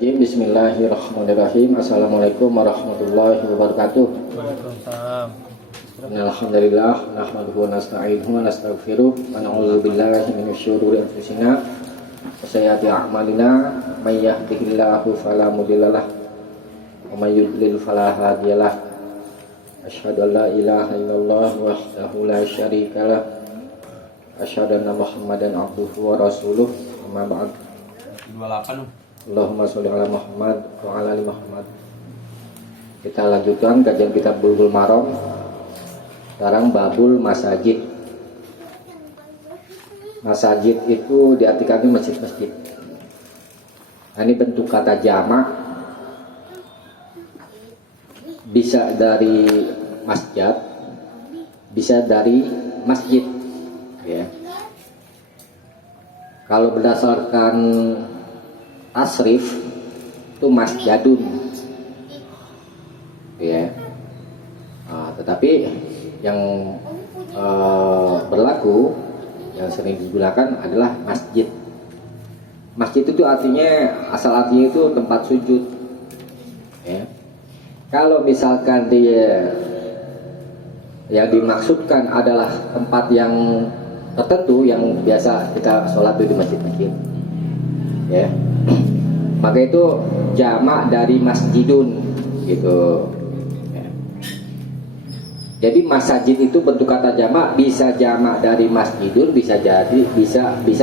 Bismillahirrahmanirrahim. Assalamualaikum warahmatullahi wabarakatuh. Waalaikumsalam. Alhamdulillah nahmaduhu wa nasta'inuhu wa nastaghfiruh wa na'udzu billahi min syururi anfusina wa sayyiati a'malina may yahdihillahu fala mudhillalah wa may yudlil fala hadiyalah. Asyhadu an la ilaha illallah wahdahu la syarikalah. Asyhadu anna Muhammadan abduhu wa rasuluh. Amma ba'd. 28. Allahumma sholli ala Muhammad wa ala ali Muhammad. Kita lanjutkan kajian kitab Bulughul Maram. Sekarang babul masajid. Masajid itu diartikan masjid-masjid. Nah, ini bentuk kata jamak. Bisa dari masjid, bisa dari masjid, ya. Kalau berdasarkan tasrif itu masjadun, ya. Tetapi yang berlaku yang sering digunakan adalah masjid. Masjid itu artinya, asal artinya itu tempat sujud, ya. Kalau misalkan dia yang dimaksudkan adalah tempat yang tertentu yang biasa kita sholat di masjid-masjid, ya, maka itu jamak dari masjidun, gitu, ya. Jadi masjid itu bentuk kata jamak, bisa jamak dari masjidun, bisa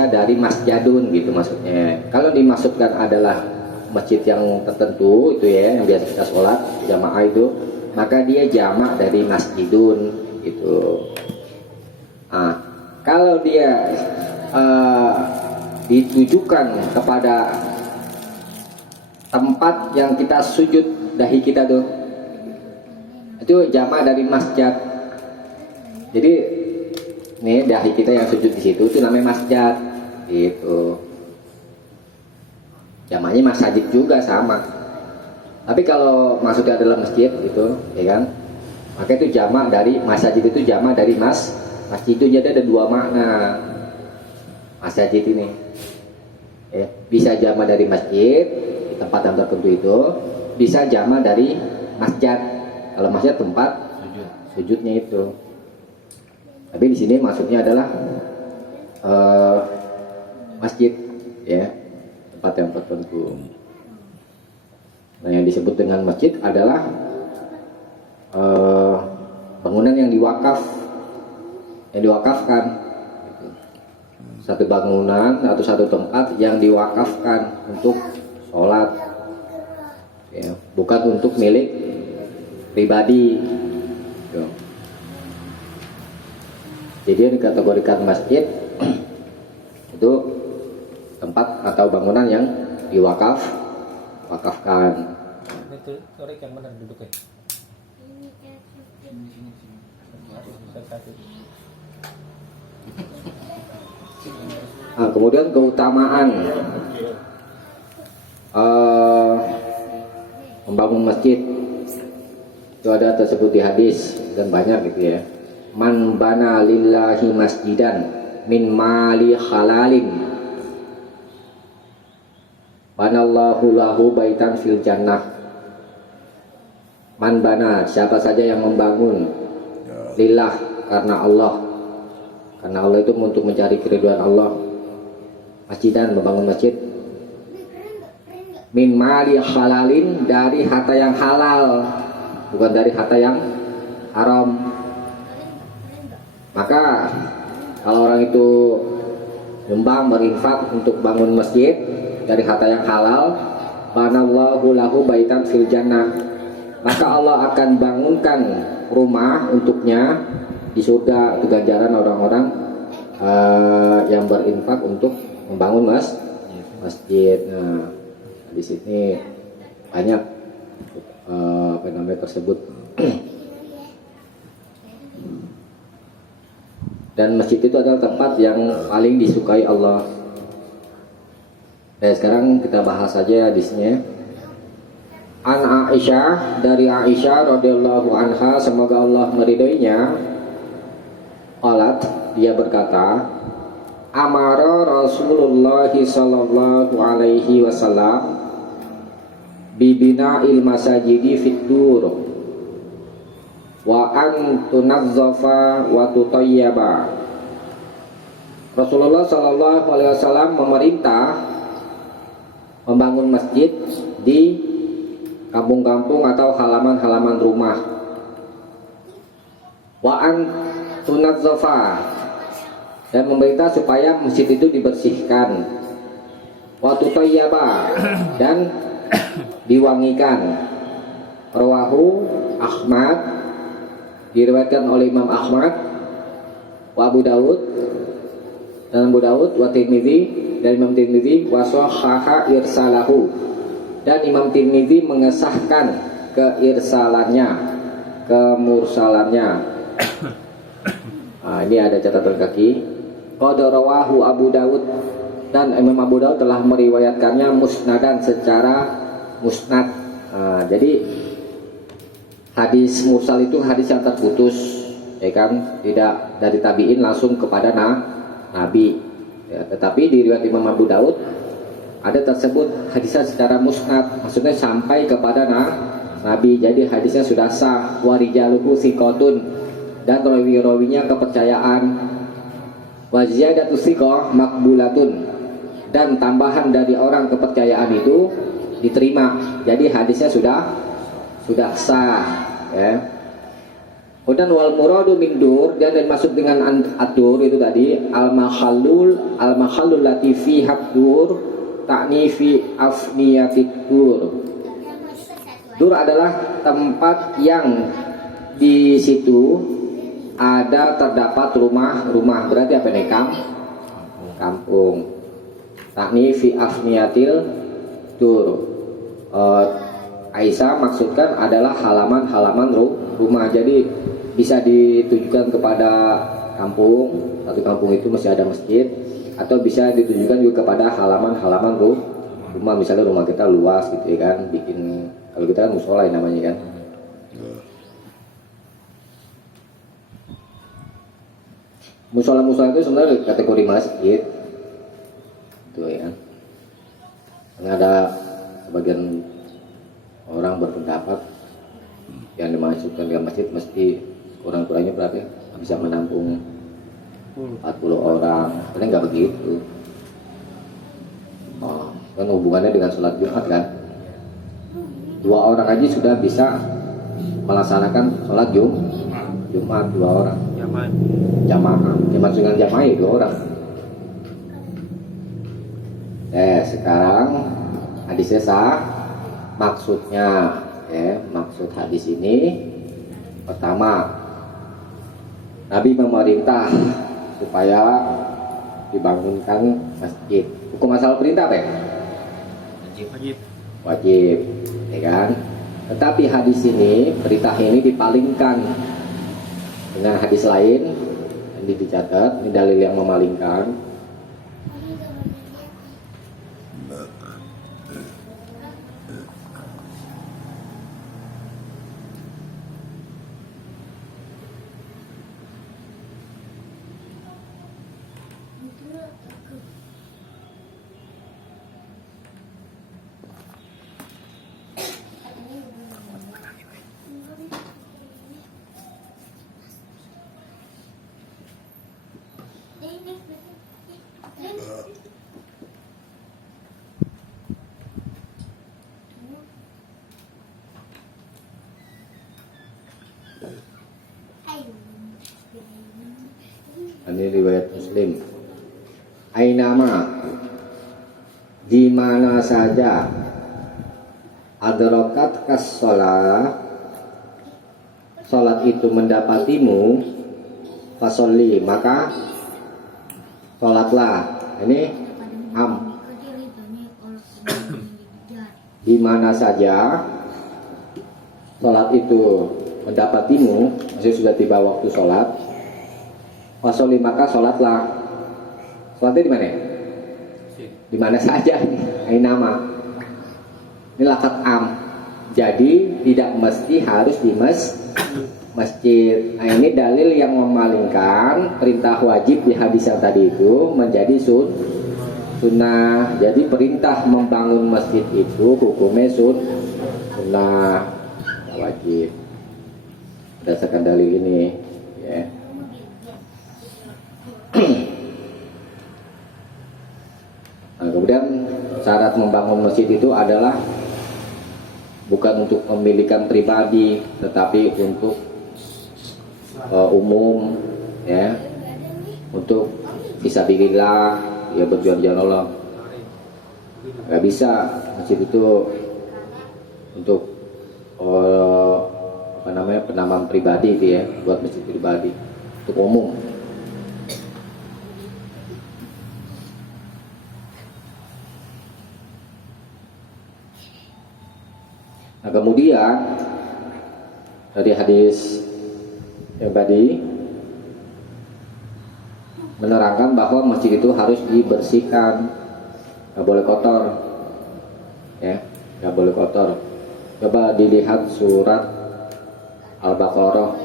dari masjadun, gitu maksudnya. Kalau dimaksudkan adalah masjid yang tertentu itu, ya, yang biasa kita sholat jamaah itu, maka dia jamak dari masjidun, gitu. Nah, kalau dia ditujukan kepada tempat yang kita sujud, dahi kita tuh, itu jamak dari masjid. Jadi nih dahi kita yang sujud di situ itu namanya masjid, gitu. Jamaknya masjid juga sama. Tapi kalau maksudnya adalah masjid, gitu, ya kan? Maka itu jamak dari masjid, itu jamak dari masjid itu. Jadi ada dua makna masjid ini, ya. Bisa jamak dari masjid di tempat yang tertentu itu, bisa jamak dari masjid kalau masjid tempat sujudnya itu. Tapi di sini maksudnya adalah masjid, ya, tempat yang tertentu. Nah, yang disebut dengan masjid adalah bangunan yang diwakafkan, satu bangunan atau satu tempat yang diwakafkan untuk sholat, ya, bukan untuk milik pribadi, gitu. Jadi yang dikategorikan masjid itu tempat atau bangunan yang diwakafkan. Itu korek yang benar duduknya. Nah, kemudian keutamaan membangun masjid itu ada tersebut di hadis dan banyak, gitu, ya. Man bana lillahi masjidan min mali halalin banallahu lahu baitan fil jannah. Man bana, siapa saja yang membangun lillah, karena Allah itu untuk mencari keridhaan Allah, masjidan, membangun masjid, min mali halalin, dari harta yang halal, bukan dari harta yang haram. Maka kalau orang itu nyumbang, berinfak untuk bangun masjid dari harta yang halal, banallahu lahu baitan fil jannah, maka Allah akan bangunkan rumah untuknya di surga. Itu ganjaran orang-orang yang berinfak untuk membangun masjid. Nah, di sini banyak tersebut. Dan masjid itu adalah tempat yang paling disukai Allah. Sekarang kita bahas saja hadisnya. An Aisyah, dari Aisyah radhiyallahu anha, semoga Allah meridhoinya, qalat, dia berkata, amara Rasulullah sallallahu alaihi wasallam, bibina il masajidi fitur wa an tunazzafa wa tutayyaba. Rasulullah Shallallahu Alaihi Wasallam memerintah membangun masjid di kampung-kampung atau halaman-halaman rumah. Wa an tunazzafa, dan memerintah supaya masjid itu dibersihkan. Wa tutayyaba, dan diwangikan. Rawahu Ahmad, diriwayatkan oleh Imam Ahmad, wa Abu Dawud, dan Abu Dawud, wa Tirmidzi, dan Imam Tirmidzi, wa sahhaha irsalahu, dan Imam Tirmidzi mengesahkan keirsalannya, kemursalannya. Nah, ini ada catatan kaki. Qad rawahu Abu Dawud, dan Imam Abu Dawud telah meriwayatkannya musnadan, secara musnad. Nah, jadi hadis mursal itu hadis yang terputus, ya kan, tidak dari tabiin langsung kepada nabi, ya, tetapi di riwayat Imam Abu Dawud ada tersebut hadisnya secara musnad, maksudnya sampai kepada nabi. Jadi hadisnya sudah sah. Warijaluhu thiqatun, dan rawi-rawinya kepercayaan. Wa ziyadatu thiqah makbulatun, dan tambahan dari orang kepercayaan itu diterima. Jadi hadisnya sudah sah, ya. Dan wal muradu min dur, dan dimaksud dengan ad-dur itu tadi al mahallul lati fi hadur takni fi afniyatid dur. Dur adalah tempat yang di situ terdapat rumah-rumah, berarti apa nih, kampung. Takni fi afniyatil dur. Aisyah maksudkan adalah halaman-halaman rumah. Jadi bisa ditujukan kepada kampung, satu kampung itu masih ada masjid, atau bisa ditujukan juga kepada halaman-halaman rumah. Misalnya rumah kita luas gitu ya kan, bikin, kalau kita kan musola namanya kan. Musola-musola itu sebenarnya kategori masjid, itu ya kan. Karena ada sebagian orang berpendapat yang dimasukkan ke masjid mesti kurang-kurangnya berapa ya? Bisa menampung 40 orang, karena nggak begitu. Oh, kan hubungannya dengan sholat Jumat kan, 2 orang aja sudah bisa melaksanakan sholat Jumat 2 orang. Jamaah, yang maksud dengan jamaah ya 2 orang. Sekarang hadisnya sah. Maksudnya, ya, maksud hadis ini pertama, Nabi memerintah supaya dibangunkan masjid. Hukum asal perintah apa ya? Wajib, ya kan? Tetapi hadis ini, perintah ini dipalingkan dengan hadis lain. Ini dicatat, ini dalil yang memalingkan. Ini riwayat Muslim. Ainama, di mana saja adrakat kas salat itu mendapatimu, fasolli, maka salatlah. Ini di mana saja salat itu mendapatimu, maksudnya sudah tiba waktu salat, fasolli, maka salatlah. Salatnya di mana? Di mana saja ini nama. Ini lafaz am. Jadi tidak mesti harus di masjid. Nah, ini dalil yang memalingkan perintah wajib di hadis yang tadi itu menjadi sunnah. Jadi perintah membangun masjid itu hukumnya sunnah, nggak wajib. Berdasarkan dalil ini, ya. Nah, kemudian syarat membangun masjid itu adalah bukan untuk pemilikan pribadi, tetapi untuk umum, ya, untuk fisabilillah, ya, berjuang jalan Allah. Gak bisa masjid itu untuk penamaan pribadi, itu ya, buat masjid pribadi, untuk umum. Nah, kemudian dari hadis yang tadi menerangkan bahwa masjid itu harus dibersihkan, nggak boleh kotor, ya, nggak boleh kotor. Coba dilihat surat Al-Baqarah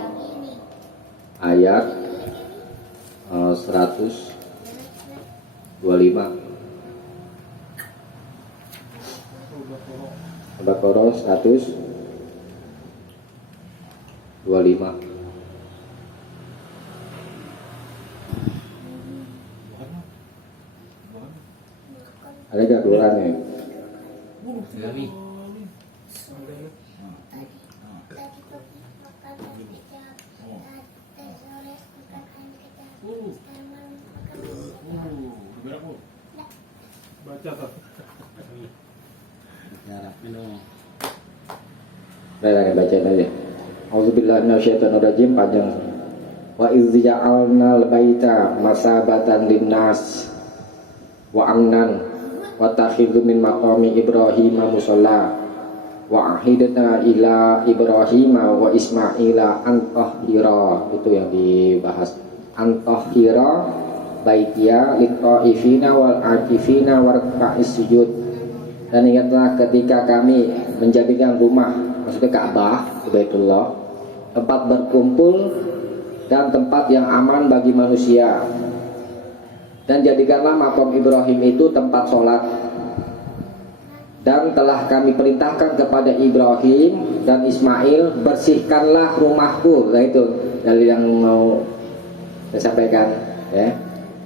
ayat 125. Al-Baqarah 125. Ada gak keluarannya? Baca tak? Baik, bacain aja. Auzubillahi minasyaitonirrajim, panjang. Wa idz ja'alnal baita masabatan linnas wa amnan wa takhidhu min maqami Ibrahim musalla wa ahidna ila Ibrahim wa Ismaila antahira. Itu yang dibahas. Antahira baitiya lit-taifina wal akifina warka'is sujud. Dan ingatlah ketika kami menjadikan rumah, maksudnya Ka'bah, Baitullah, tempat berkumpul dan tempat yang aman bagi manusia. Dan jadikanlah makam Ibrahim itu tempat sholat. Dan telah kami perintahkan kepada Ibrahim dan Ismail, bersihkanlah rumahku. Nah, itu dari yang mau saya sampaikan, ya,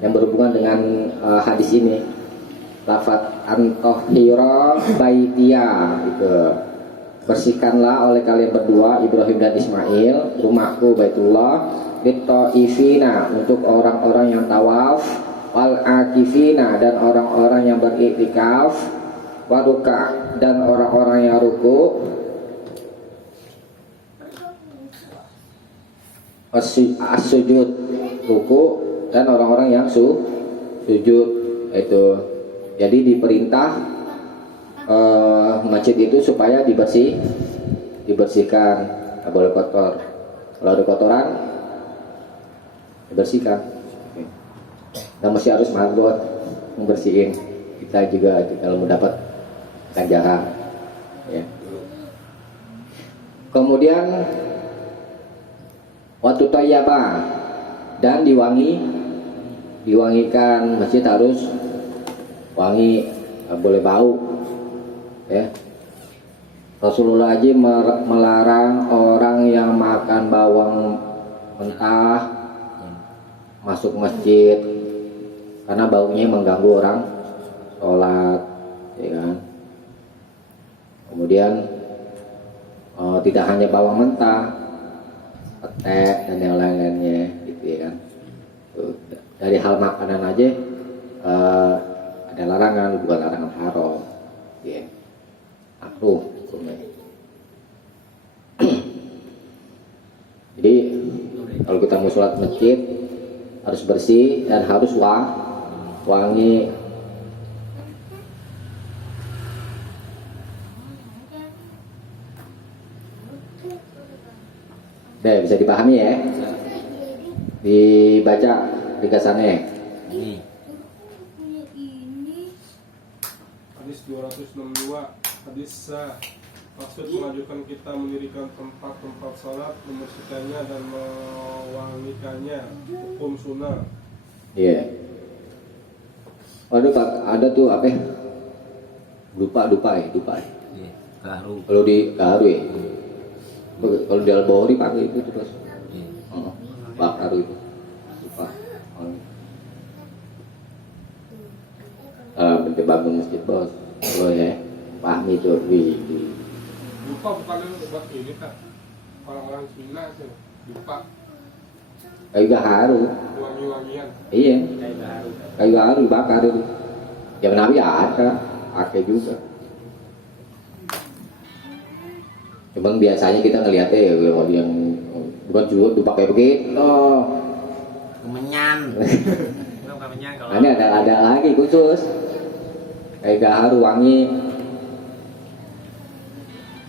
yang berhubungan dengan hadis ini. Lafaz antahira baitiya, itu bersihkanlah oleh kalian berdua, Ibrahim dan Ismail, rumahku Baitullah, lit-taifina, untuk orang-orang yang tawaf, wal akifina, dan orang-orang yang beriktikaf, waruka, dan orang-orang yang ruku, as-sujud, ruku, dan orang-orang yang sujud. Itu jadi diperintah masjid itu supaya dibersihkan, nggak boleh kotor. Kalau ada kotoran dibersihkan. Dan masih harus marbot membersihin. Kita juga kalau mendapat ganjaran, ya. Kemudian waktu thayyaba, dan diwangikan. Masjid harus wangi, nggak boleh bau, ya. Rasulullah aja melarang orang yang makan bawang mentah masuk masjid karena baunya mengganggu orang sholat, ya kan. Kemudian tidak hanya bawang mentah, pete dan yang lain-lainnya, gitu, ya kan. Dari hal makanan aja ada larangan, bukan larangan haram, ya, makruh hukumnya. Jadi kalau kita mau sholat masjid harus bersih dan harus wangi. Oke, bisa dipahami ya? Dibaca ringkasannya. Hadis 262, hadis maksud mengajukan kita mendirikan tempat-tempat sholat, membersihkannya dan mewangikannya, hukum sunnah. Iya. Waduh Pak, ada tuh apa? Dupa ya. Garu. Kalau di Garu ya. Kalau di Al-Bahri pakai itu terus. Pak Garu itu. Pak. Bentuk bangun masjid bos. Oh ya. Pahmi itu di. Lupa bukan obat ini kan. Orang-orang Cina sih. Lupa Kayu Gaharu. wangi-wangian. Iya. Kayak garu. Kayu Gaharu dibakar itu. Zaman Nabi ada, pakai juga. Cuman biasanya kita ngeliatnya ya yang bukan juga dipakai begitu. Kemenyan. Enggak kemenyan kalau. Nah, ini ada lagi khusus. Kayak Gaharu wangi.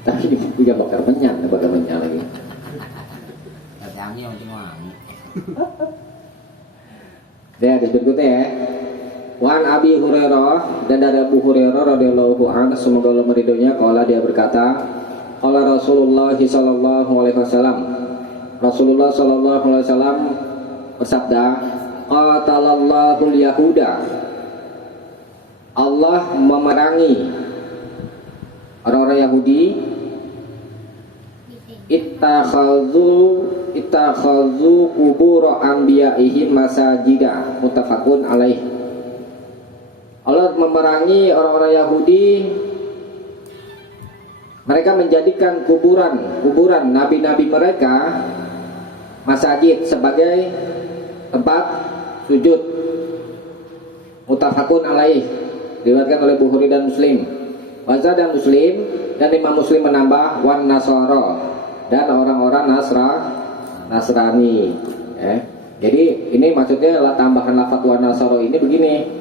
Tapi juga bakar menyan lagi. Katanya yang wangi. Dia hadis berikutnya ya. Wan Abi Hurairah, dan dari Abu Hurairah radhiyallahu anhu semoga Allah meridhoinya, qala dia berkata, qala Rasulullah sallallahu alaihi wasallam. Rasulullah sallallahu alaihi wasallam bersabda, qatalallahu al-yahuda. Allah memerangi orang-orang Yahudi. Ittakhadzu qubur anbiya'ihim masajida, muttafaqun alaih. Allah memerangi orang-orang Yahudi. Mereka menjadikan kuburan nabi-nabi mereka masajid sebagai tempat sujud. Muttafaqun alaih, diriwayatkan oleh Bukhari dan Muslim. Wazah dan Muslim, dan Imam Muslim menambah wan nasara, dan orang-orang Nasrani. Jadi ini maksudnya tambahan lafaz wan nasara ini begini.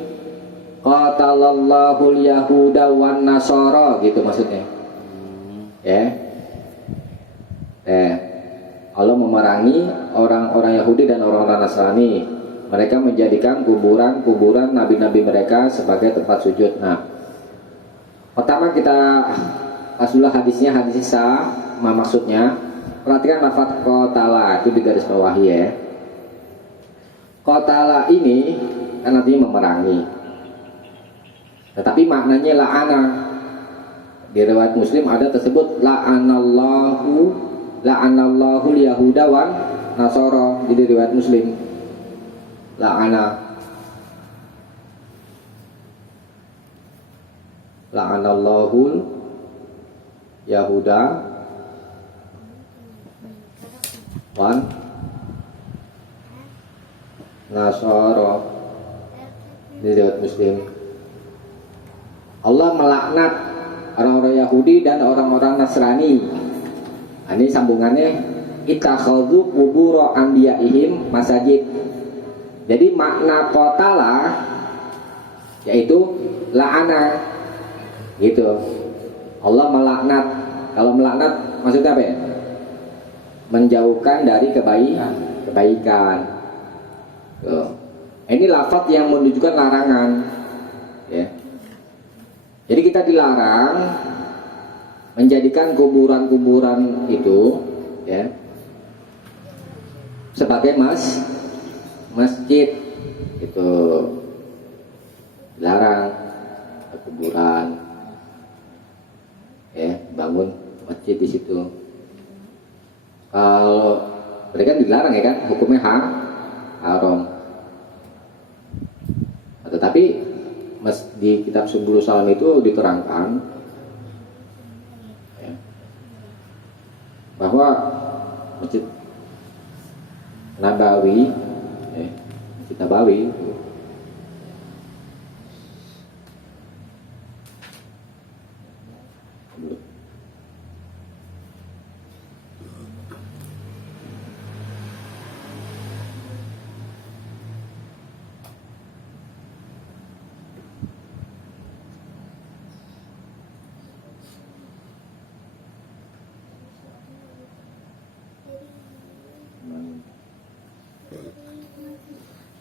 Qatalallahu al-yahuda wan nasara, gitu maksudnya. Allah memerangi orang-orang Yahudi dan orang-orang Nasrani. Mereka menjadikan kuburan nabi-nabi mereka sebagai tempat sujud. Nah, pertama kita dulu hadisnya sah, maksudnya. Perhatikan lafaz qatala itu di garis bawahi ya. Qatala ini kan artinya memerangi. Tetapi maknanya la'ana. Di riwayat Muslim ada tersebut la'anallahu yahuda wan nasara, di riwayat Muslim. La'anallahu yahuda wan nasara, di riwayat Muslim. Allah melaknat orang-orang Yahudi dan orang-orang Nasrani. Nah, ini sambungannya, ittakhadzu qubur anbiya'ihim masajid. Jadi makna qatala yaitu la'ana, gitu. Allah melaknat. Kalau melaknat maksudnya apa ya? Menjauhkan dari kebaikan. Tuh. Ini lafaz yang menunjukkan larangan, ya. Jadi kita dilarang menjadikan kuburan-kuburan itu, ya, sebagai masjid. Itu dilarang kuburan, ya, bangun masjid di situ. Kalau mereka dilarang ya kan, hukumnya haram. Tetapi di kitab Subul Salam itu diterangkan ya, bahwa Masjid Nabawi, Masjid Nabawi itu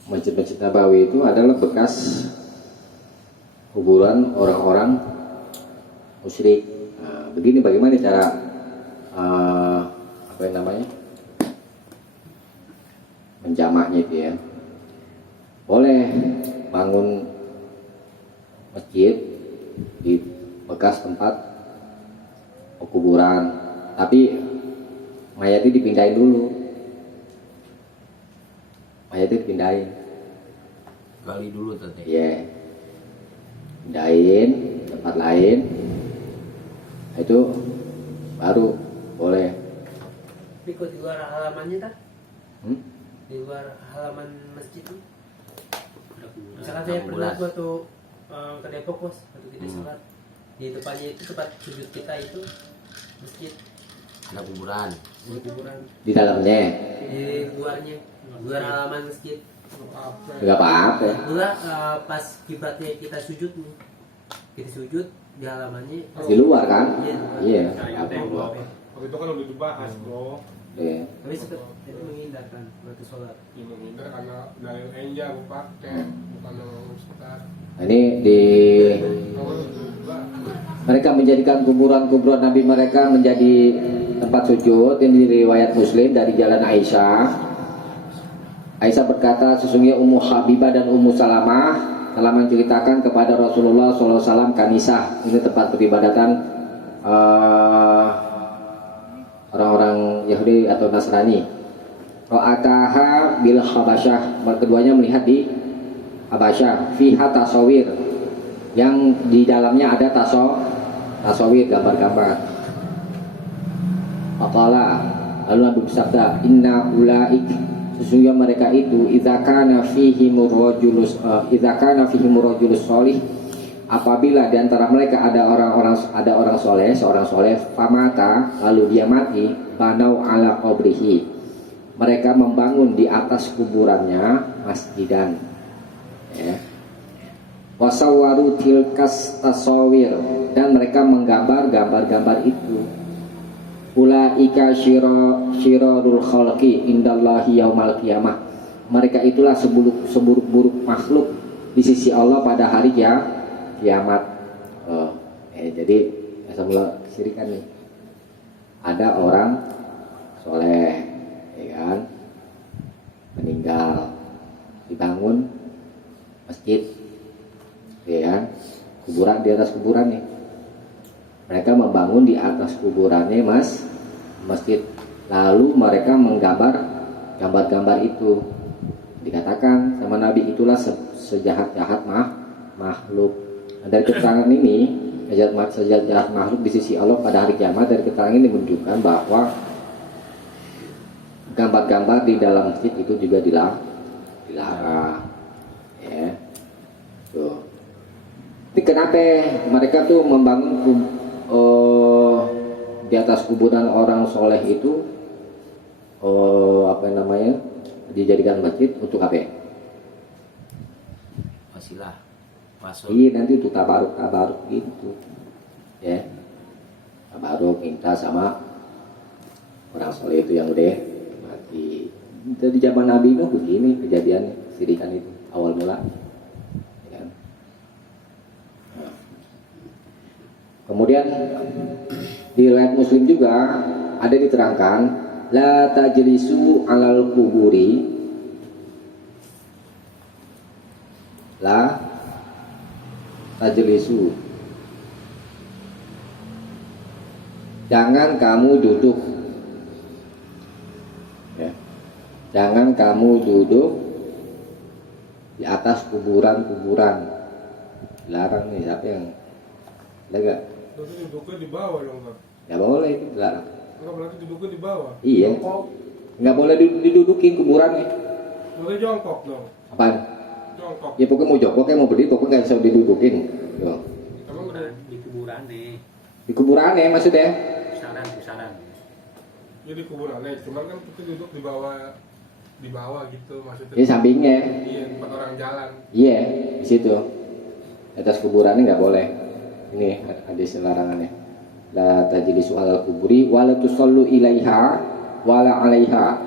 Masjid-masjid Nabawi itu adalah bekas kuburan orang-orang musyrik. Nah, begini bagaimana cara apa yang namanya menjamaknya itu ya? Boleh bangun masjid di bekas tempat kuburan, tapi mayatnya dipindahin dulu. Mayatnya dipindahin. Gali dulu tadi. Iya. Pindahin tempat lain. Itu baru boleh. Ikut di luar halamannya tak? Hmm? Di luar halaman masjid itu. Ada kuburan. Misalkan saya Kamu pernah belas. waktu ke Depok bos, waktu kita sholat di depannya itu tempat sujud kita itu masjid, Ada kuburan. di kuburan Di dalamnya di luarnya, luar halaman masjid. Apa? nggak apa-apa. Pula pas kiblatnya kita sujud nih, kita sujud di halamannya. Di luar kan? Iya. Ada tembok. Waktu itu kan udah dibahas bro. Iya. Tapi itu menghindarkan waktu sholat. Ini menghindar karena dalil enja aku pakai, bukan orang Ustaz. Nah, ini di Kamu juga. mereka menjadikan kuburan-kuburan Nabi mereka menjadi tempat sujud. Ini di riwayat Muslim dari jalan Aisyah. Aisyah berkata, sesungguhnya Ummu Habibah dan Ummu Salamah telah menceritakan kepada Rasulullah SAW kanisah. Ini tempat peribadatan orang-orang Yahudi atau Nasrani. Ra'ataha bil Habasyah. Keduanya melihat di Habasyah. Fiha tasawir. Yang di dalamnya ada tasawir, gambar-gambar. Faqala, lalu Nabi bersabda, inna ulaik, sesungguhnya mereka itu idza kana fihimur rajulus sholih, apabila di antara mereka ada orang soleh, seorang soleh, famata, lalu dia mati, banau ala qabrihi, mereka membangun di atas kuburannya masjidan, ya. Wasawwaru tilkas tasawir, dan mereka menggambar gambar-gambar itu. Ulaika syirarul khalqi indallahi yaumal qiyamah. Mereka itulah seburuk-buruk makhluk di sisi Allah pada hari kiamat. Jadi semula sirikan nih. Ada orang soleh, ya kan, meninggal, dibangun masjid, ya kan, kuburan di atas kuburan nih. Mereka membangun di atas kuburannya masjid. Lalu mereka menggambar gambar-gambar itu. Dikatakan sama Nabi, itulah sejahat-jahat makhluk. Nah, dari keterangan ini, sejahat-jahat makhluk di sisi Allah pada hari kiamat, dari keterangan ini menunjukkan bahwa gambar-gambar di dalam masjid itu juga dilarang. Ya. Tuh. Tapi kenapa mereka tuh membangun di atas kuburan orang soleh itu dijadikan masjid untuk apa? Wasilah. Wasul. Iya, nanti untuk tabaruk gitu, ya. Tabaruk minta sama orang soleh itu yang udah mati. Dari zaman Nabi itu begini kejadian sirikan itu awal mula. Ya. Nah. Kemudian di riwayat Muslim juga ada diterangkan, la tajlisu alal kuburi, la tajlisu, jangan kamu duduk, ya. Jangan kamu duduk di atas kuburan-kuburan. Dilarang nih, siapa yang lega? Berarti duduknya di bawah dong kan? Nggak boleh, itu dilarang. Enggak, berarti duduknya di bawah. Iya, Jongkok. nggak boleh didudukin kuburannya. Boleh jongkok dong. Apaan? Jongkok. Ya pokoknya mau jongkok, mau berdiri, pokoknya nggak bisa didudukin. Tuh. Emang udah Di kuburan nih. Di kuburannya maksudnya. Pusaran. ya di kuburannya, cuman kan kita duduk di bawah gitu maksudnya. Di sampingnya. Iya, tempat orang jalan. Iya, di situ. Atas kuburannya nggak boleh. Ini ada larangannya. La tajlisu alal kuburi wa la tusallu ilaiha wa la 'alaiha.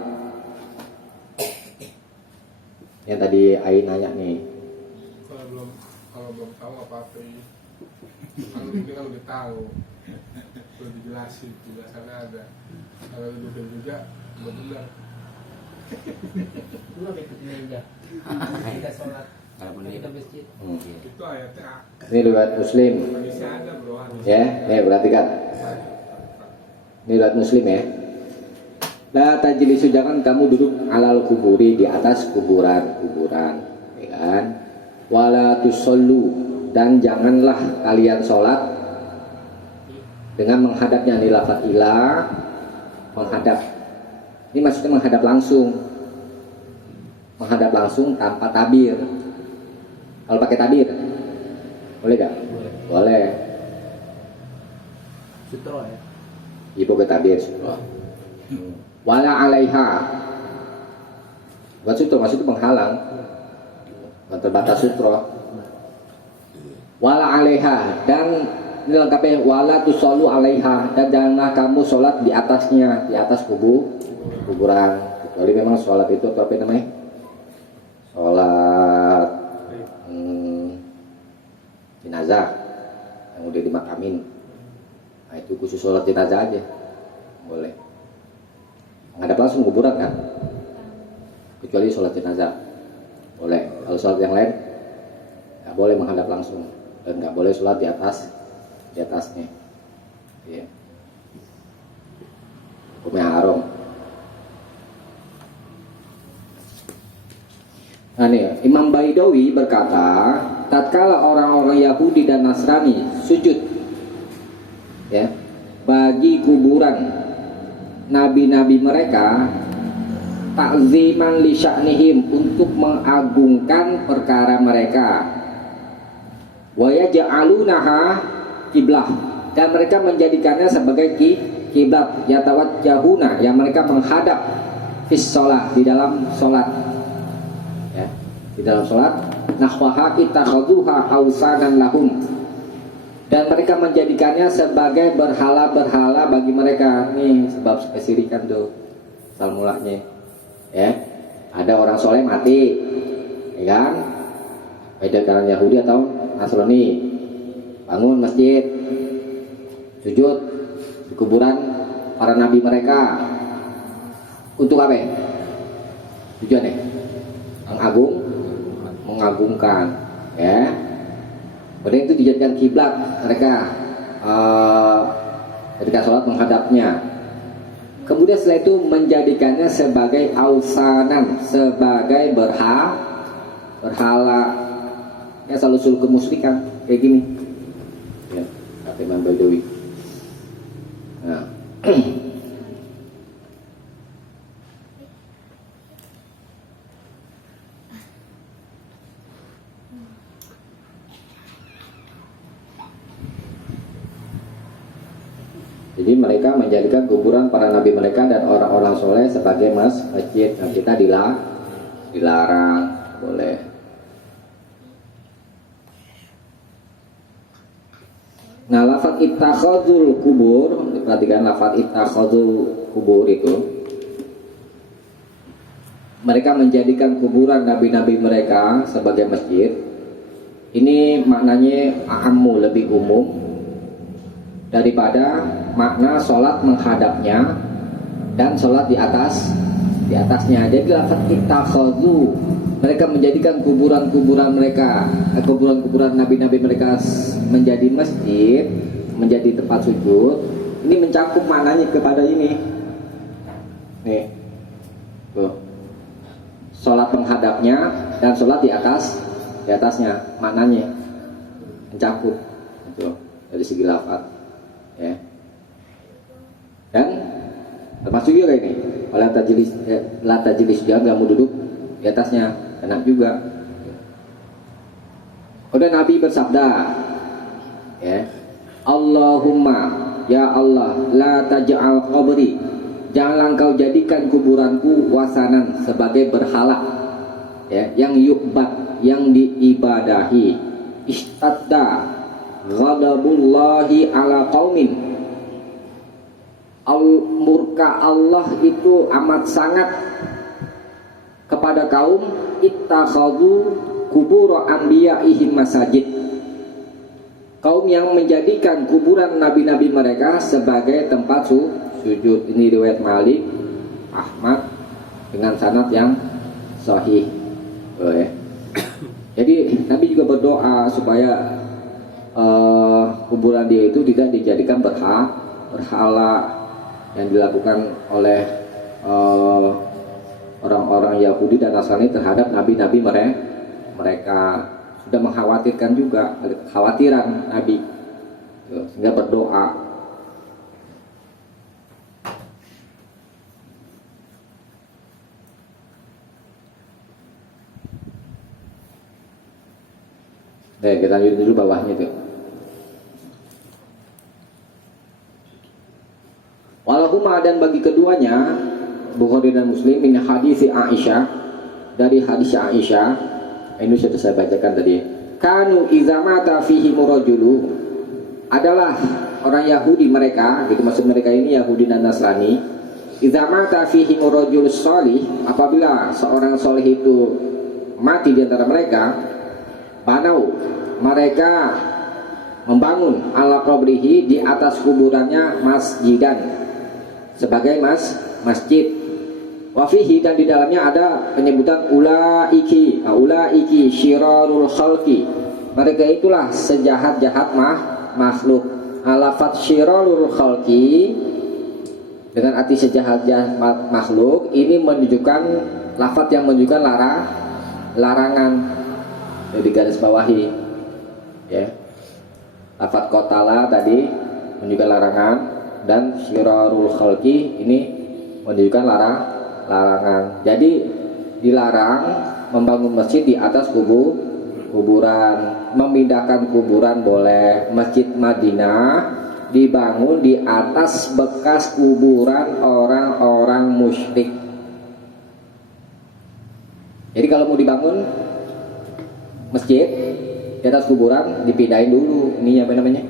Yang tadi Ai nanya nih. Kalau belum tahu nggak apa-apa. Kalau ini kan udah tahu, udah dijelasin, penjelasannya ada. Kalau duduk juga benar. Lu nggak ikut meja. Kita sholat. Kalau Kita masjid. Itu ayatnya Ini riwayat Muslim. hadisnya ada bro. Ya, perhatikan. Ini riwayat Muslim ya. La tajlisu, jangan kamu duduk alal kuburi, di atas kuburan, ya kan? Wala tusallu, dan janganlah kalian sholat dengan menghadapnya. Ini lafaz ila, menghadap. Ini maksudnya menghadap langsung tanpa tabir. Kalau pakai tabir, boleh gak? Boleh. Sutro ya. Ibu ke tabir. Wala alaiha, buat sutro maksudnya penghalang, terbatas sutro. Wala alaiha, dan ini lengkapnya wala tusallu alaiha, dan janganlah kamu sholat di atasnya, di atas kuburan. Kecuali memang sholat itu apa namanya? Sholat jenazah yang udah dimakamin. Nah itu khusus sholat jenazah aja, boleh. Menghadap langsung kuburan kan? Kecuali sholat jenazah boleh. Kalau sholat yang lain nggak boleh menghadap langsung, dan nggak boleh sholat di atasnya. Ya. Hukumnya haram. Nah nih, Imam Baidawi berkata, tatkala orang-orang Yahudi dan Nasrani sujud ya bagi kuburan nabi-nabi mereka, ta'ziman li sya'nihim, untuk mengagungkan perkara mereka, wa yaj'alunaha kiblah, dan mereka menjadikannya sebagai kiblat, yatawajjahuna, yang mereka menghadap fis shalah, di dalam salat ya, di dalam salat, nahwaha ittakhadhuha awsanan lahum, dan mereka menjadikannya sebagai berhala-berhala bagi mereka. Nih sebab kesirikan tuh asal mulanya ya. Ada orang soleh mati ya kan, beda dengan Yahudi atau Nasrani, bangun masjid, sujud di kuburan para nabi mereka. Untuk apa? Tujuannya mengagungkan ya. Kemudian itu dijadikan kiblat mereka ketika sholat menghadapnya. Kemudian setelah itu menjadikannya sebagai ausanan, sebagai berhala ya, selalu usul kemusyrikan kayak gini ya, kata Imam Baidawi. Nah jadi mereka menjadikan kuburan para nabi mereka dan orang-orang soleh sebagai masjid, dan kita dilarang, boleh. Nah, lafaz ittakhadzul kubur, perhatikan lafaz ittakhadzul kubur itu, mereka menjadikan kuburan nabi-nabi mereka sebagai masjid. Ini maknanya a'ammu, lebih umum daripada makna sholat menghadapnya dan sholat di atasnya. Jadi lafaz ittakhadhu, mereka menjadikan kuburan-kuburan mereka, kuburan-kuburan nabi-nabi mereka menjadi masjid, menjadi tempat sujud. Ini mencakup maknanya kepada ini. Nih, tuh, sholat menghadapnya dan sholat di atasnya, maknanya mencakup. Itu dari segi lafaz. Ya. Dan termasuk juga ini, la tajlis, jangan kamu duduk di atasnya, enak juga. Kemudian Nabi bersabda, ya, Allahumma, ya Allah, la taj'al qabri, janganlah engkau jadikan kuburanku wasanan, sebagai berhala, ya, yang yu'bad, yang diibadahi. Istadda ghadabullahi ala qaumin, murka Allah itu amat sangat kepada kaum ittakhadhu kubur anbiya'ihim masajid, kaum yang menjadikan kuburan nabi-nabi mereka sebagai tempat sujud. Ini riwayat Malik, Ahmad dengan sanad yang sahih. Jadi Nabi juga berdoa supaya kuburan dia itu tidak dijadikan berhala yang dilakukan oleh orang-orang Yahudi dan Nasrani terhadap nabi-nabi mereka. Sudah mengkhawatirkan juga, kekhawatiran Nabi, sehingga berdoa. Kita lanjut dulu bawahnya tuh. Walahuma, dan bagi keduanya, Bukhari dan Muslim, min hadis Aisyah, dari hadis Aisyah, ini sudah saya bacakan tadi. Kanu iza mata fihi murajulu, adalah orang Yahudi mereka, gitu maksud mereka ini Yahudi dan Nasrani. Iza mata fihi murajul sholih, apabila seorang soleh itu mati di antara mereka, banau, mereka membangun ala qabrihi, di atas kuburannya, masjidan, sebagai masjid. Wafihi, dan di dalamnya ada penyebutan ulaiki syirarul khalqi, mereka itulah sejahat-jahat makhluk. Alafat syirarul khalqi, dengan arti sejahat-jahat makhluk, ini menunjukkan lafaz yang menunjukkan larangan. Di garis bawahi ya, lafaz qatala tadi menunjukkan larangan, dan syirarul khalqi ini menunjukkan larangan. Jadi dilarang membangun masjid di atas kuburan. Memindahkan kuburan boleh. Masjid Madinah dibangun di atas bekas kuburan orang-orang musyrik. Jadi kalau mau dibangun masjid di atas kuburan, dipindahin dulu ini apa namanya?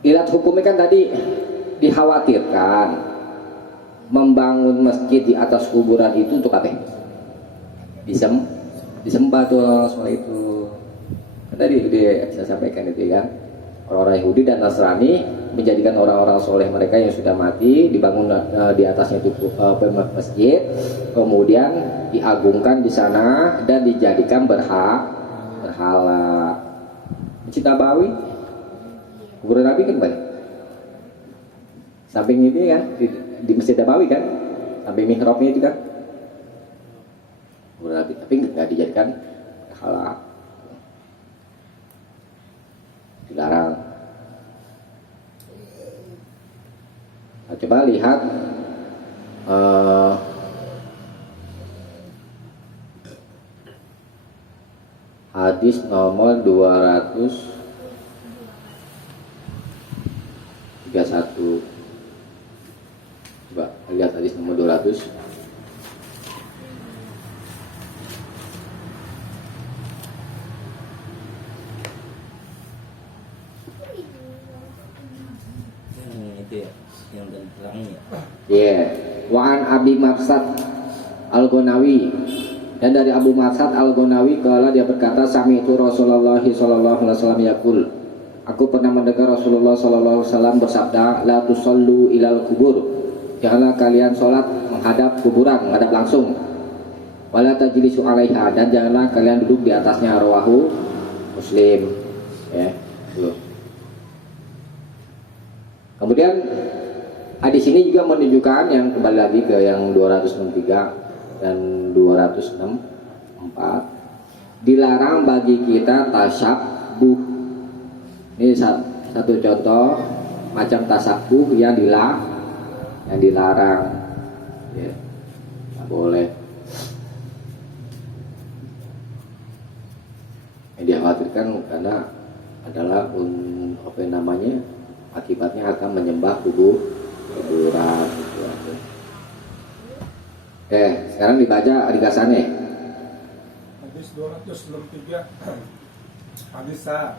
Ilat hukumnya kan tadi dikhawatirkan membangun masjid di atas kuburan itu untuk apa? Disembah tuh soal itu. Kan tadi saya sampaikan itu kan, orang-orang Yahudi dan Nasrani menjadikan orang-orang soleh mereka yang sudah mati dibangun di atasnya itu masjid, kemudian diagungkan di sana dan dijadikan berhala. Masjid Nabawi, kuburan Nabi kan banyak. Samping itu kan di Masjid Nabawi kan, samping mihrabnya itu kan kuburan Nabi, tapi nggak dijadikan berhala, dilarang. Nah, coba lihat hadis nomor 231. Coba lihat hadis nomor 200. Itu ya, yang terangnya. Wa'an Abi Marsad Al-Ghonawi, dan dari Abu Marsad Al-Ghonawi kala dia berkata, sami'tu Rasulullah sallallahu alaihi wasallam yaqul, aku pernah mendengar Rasulullah sallallahu alaihi wasallam bersabda, la tusallu ilal kubur, janganlah kalian sholat menghadap kuburan, menghadap langsung. Wala tajlisu alaiha, dan janganlah kalian duduk di atasnya. Rawahu Muslim. Ya, tuh. Kemudian hadis ini juga menunjukkan, yang kembali lagi ke yang 263 dan 264, dilarang bagi kita tasabuh. Ini satu contoh macam tasabuh yang dilarang, ya, nggak boleh. Yang dikhawatirkan karena adalah apa namanya, akibatnya akan menyembah kuburan gitu. Sekarang dibaca ringkasannya. Hadis 263 hadis A.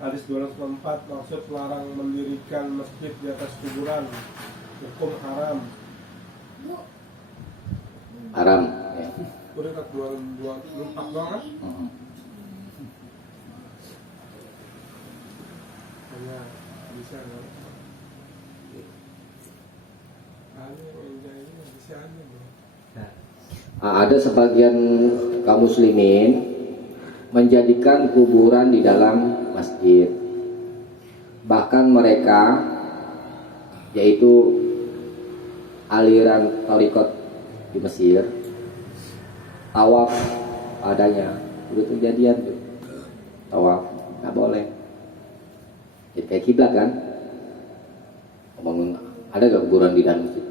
Hadis 204, maksud larang mendirikan masjid di atas kuburan, hukum haram. Haram ya. Udah tak 224 doang kan? Hanya bisa dong. Bisa aja bro. Ada sebagian kaum muslimin menjadikan kuburan di dalam masjid. bahkan mereka yaitu aliran Thariqat di Mesir tawaf padanya udah kejadian tuh, tawaf nggak boleh, jadi kayak kiblat kan. Ngomongin ada gak kuburan di dalam masjid?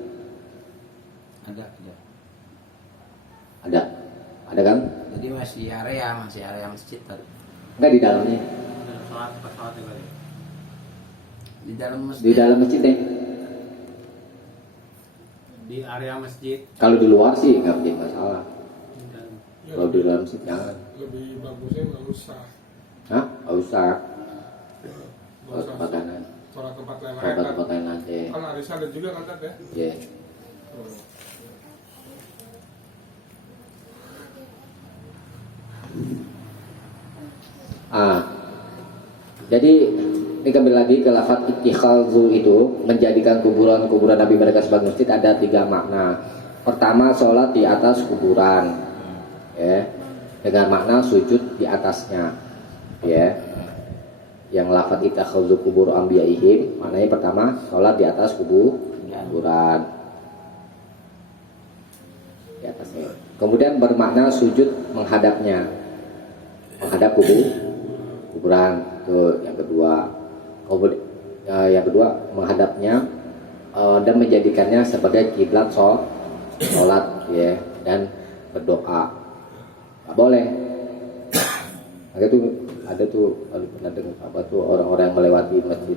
Ada. Ada kan? Jadi masih area masjid tadi. Enggak di dalamnya, Pesawat juga ya. Di dalam masjid. di dalam masjidnya. Di area masjid. Kalau di luar sih nggak menjadi masalah. Ya, Kalau di dalam masjid jangan. lebih bagusnya nggak usah. Hah? Nggak usah. Nggak usah Tempat lain, sholat tempat lain tempat lain aja. kan arisan ada juga kan Tat, ya. Ya. Oh. Jadi ini kembali lagi ke lafaz ittikhadzu itu, menjadikan kuburan Nabi mereka sebagai masjid ada 3 makna. Pertama, sholat di atas kuburan, ya, dengan makna sujud di atasnya, ya. Yang lafaz ittikhadzu kubur anbiya'ihim, maknanya pertama sholat di atas kuburan, di atasnya. Kemudian bermakna sujud menghadapnya, menghadap kuburan. Itu yang kedua. Yang kedua menghadapnya dan menjadikannya sebagai kiblat sholat, ya, dan berdoa. Nggak boleh. Ada tuh pernah dengar apa tuh orang-orang yang melewati masjid,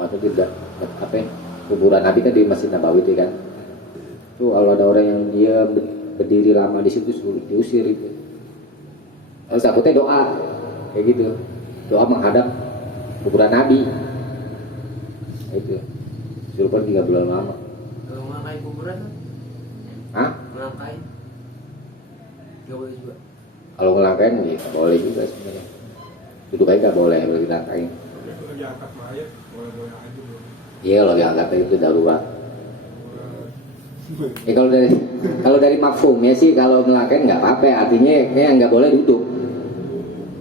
maksudnya apa ya, kuburan Nabi kan di Masjid Nabawi itu kan. Tuh kalau ada orang yang dia berdiri lama di situ diusir itu. Terus takutnya doa kayak gitu, doa menghadap kuburan Nabi. Itu suruh pergi 3 bulan lama. Kalau ngelangkain kuburan, Hah? ngelangkain nggak boleh juga. Kalau ngelangkain ya nggak boleh juga sebenarnya. Duduk aja nggak boleh kalau dilangkain. Tapi itu lagi angkat mayat boleh-boleh aja bro. Iya kalau diangkat itu darurat. Ya kalau dari mafhumnya sih kalau ngelangkain nggak apa-apa, artinya kayak nggak boleh duduk,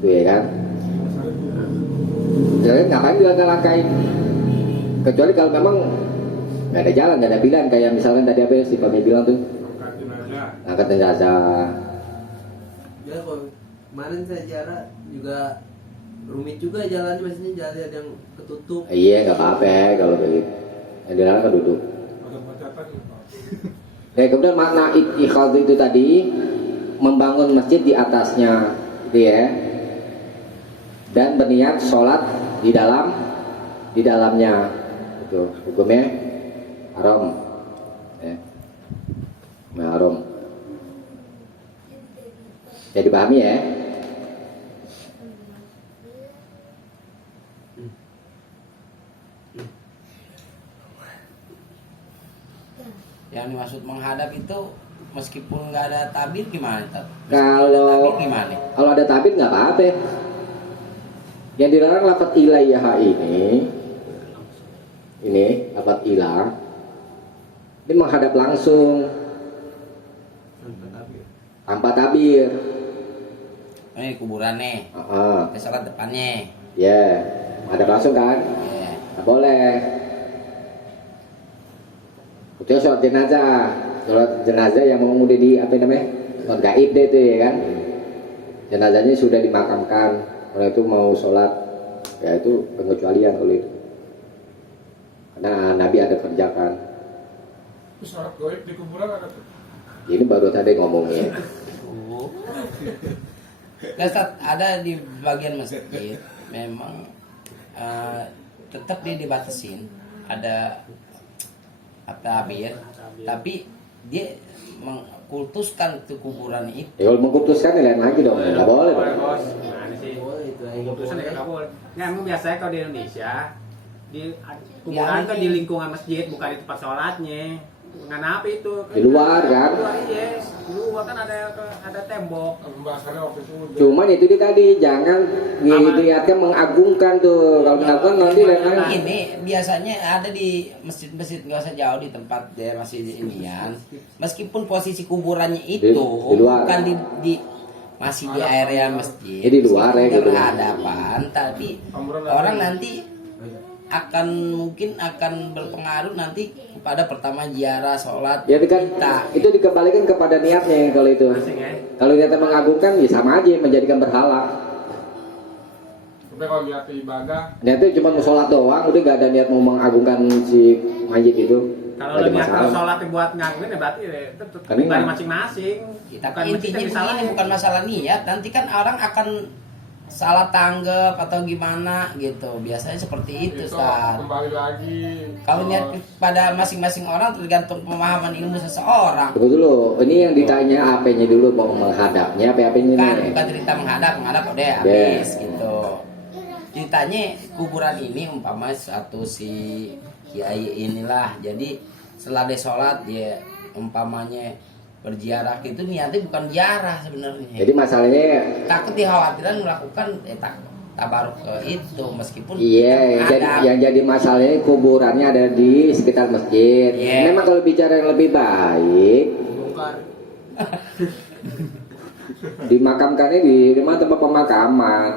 tuh ya kan. Jadi ngapain dilangkain? Kecuali kalau memang nggak ada jalan, nggak ada pilihan, kayak misalkan tadi apa ya si Pami bilang tuh, Angkatin aja. angkat jenazah. Ya kalau kemarin saya ziarah juga rumit juga jalannya, maksudnya jalan yang ketutup. Iya nggak apa-apa kalau kayak gitu. Yang dilarang kan duduk. Ada bacaan ya Pak. Kemudian makna ittikhadz itu tadi membangun masjid di atasnya, gitu ya. Dan berniat sholat di dalamnya, itu hukumnya haram, ya. Hukumnya haram. Jadi pahami ya. Yang dimaksud menghadap itu meskipun nggak ada tabir gimana? Kalau ada tabir nggak apa-apa. Yang dilarang lafaz ilaiha ini lafaz ilah ini menghadap langsung tanpa tabir. Ini kuburan nih, kita sholat depannya. Ya, menghadap langsung kan? Ya. Nggak boleh. Kecuali sholat jenazah yang mau udah di apa namanya, sholat gaib deh itu ya kan. Jenazahnya sudah dimakamkan, orang itu mau sholat, ya itu pengecualian kalau itu. Karena Nabi ada kerjakan. Terus sholat goib di kuburan ada tuh. Ini baru tadi ngomongnya. Ustaz, ada di bagian masjid memang tetap dia dibatasin, ada tabir, tapi dia mengkultuskan ke kuburan itu. Ya kalau mengkultuskan ya lain lagi dong, nggak boleh dong. Bos, gimana sih? Keputusan ya nggak boleh. Nggak, emang biasanya kalau di Indonesia di kuburan tuh di lingkungan masjid, bukan di tempat sholatnya. Kenapa itu? Di luar kan? Di luar, iya. Di luar kan ada tembok. Pembahasannya waktu itu udah. Cuman itu dia tadi jangan dilihatkan mengagungkan tuh. Kalau mengagungkan nanti lain lagi. Ini biasanya ada di masjid-masjid nggak usah jauh di tempat daerah masjid inian. Meskipun posisi kuburannya itu Di luar. bukan di masih di area masjid. Ya, di luar ya, gitu. Berhadapan, tapi orang nanti akan mungkin akan berpengaruh nanti kepada pertama ziarah sholat Ya kan kita. itu dikembalikan kepada niatnya kalau itu. Asing ya. Kalau niatnya mengagungkan ya sama aja menjadikan berhala. Tapi kalau niat ibadah, Niatnya cuma mau sholat doang, udah gak ada niat mau mengagungkan si mayit itu. Kalau Nggak ada lu niat kalau masalah. sholat buat ngakuin ya berarti itu Kan dari ini- masing-masing. Kita Bukan intinya masjid yang begini disalahin. bukan masalah niat, nanti kan orang akan salah tanggap atau gimana gitu. Biasanya seperti itu, Ustaz. kembali lagi. Kalau niat pada masing-masing orang tergantung pemahaman ilmu seseorang. Tunggu dulu, ini yang ditanya AP-nya dulu mau menghadapnya AP-nya Bukan, nih. bukan cerita menghadap udah Ya. habis gitu. Ceritanya kuburan ini umpama satu si kiai inilah. Jadi setelah dia sholat dia umpamanya berziarah itu niatnya bukan ziarah sebenarnya. Jadi masalahnya Takut dikhawatiran melakukan tabaruk ke itu meskipun iya, yang jadi masalahnya kuburannya ada di sekitar masjid. Iya. Memang kalau bicara yang lebih baik Bongkar. dimakamkannya di mana tempat pemakaman.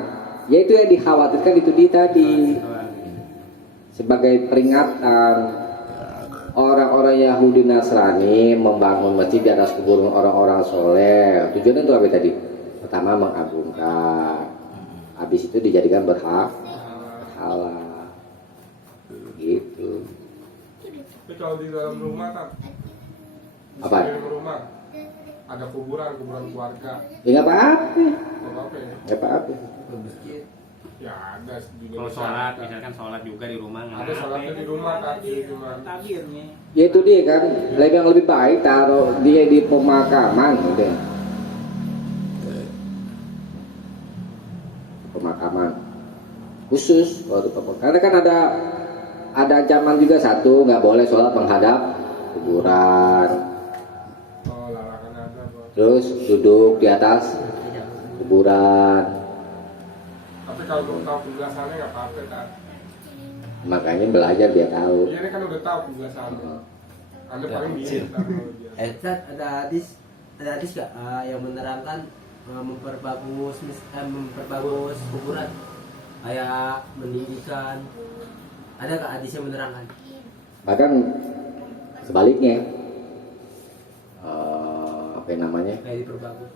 Ya itu yang dikhawatirkan itu di tadi sebagai peringatan orang-orang Yahudi Nasrani membangun masjid di atas kuburan orang-orang soleh. Tujuannya itu apa tadi? Pertama mengagungkan, habis itu dijadikan berhala, gitu. Tapi kalau di dalam rumah kan, di Apa? dalam rumah ada kuburan keluarga. Ya nggak apa-apa, Nggak apa-apa ya? nggak apa-apa. Ke masjid. Ya ada di Kalau Indonesia sholat, ada. misalkan sholat juga di rumah nggak Ada sholatnya di rumah kan, di rumah. Tabirnya. Ya itu dia kan, yang lebih baik taruh dia di pemakaman, udah. Pemakaman khusus waktu karena kan ada ancaman juga satu, nggak boleh sholat menghadap kuburan, Oh, larangan ada, Bang. terus duduk di atas kuburan. Tapi kalau belum tahu penjelasannya nggak apa-apa kan. Makanya belajar dia tahu. Iya, ini kan udah tahu penjelasannya. Anda paling bisa kalau dia. Ustaz, ada hadis gak yang menerangkan memperbagus kuburan kayak meninggikan, ada gak hadis yang menerangkan? Bahkan sebaliknya, apa namanya, Kayak diperbagus.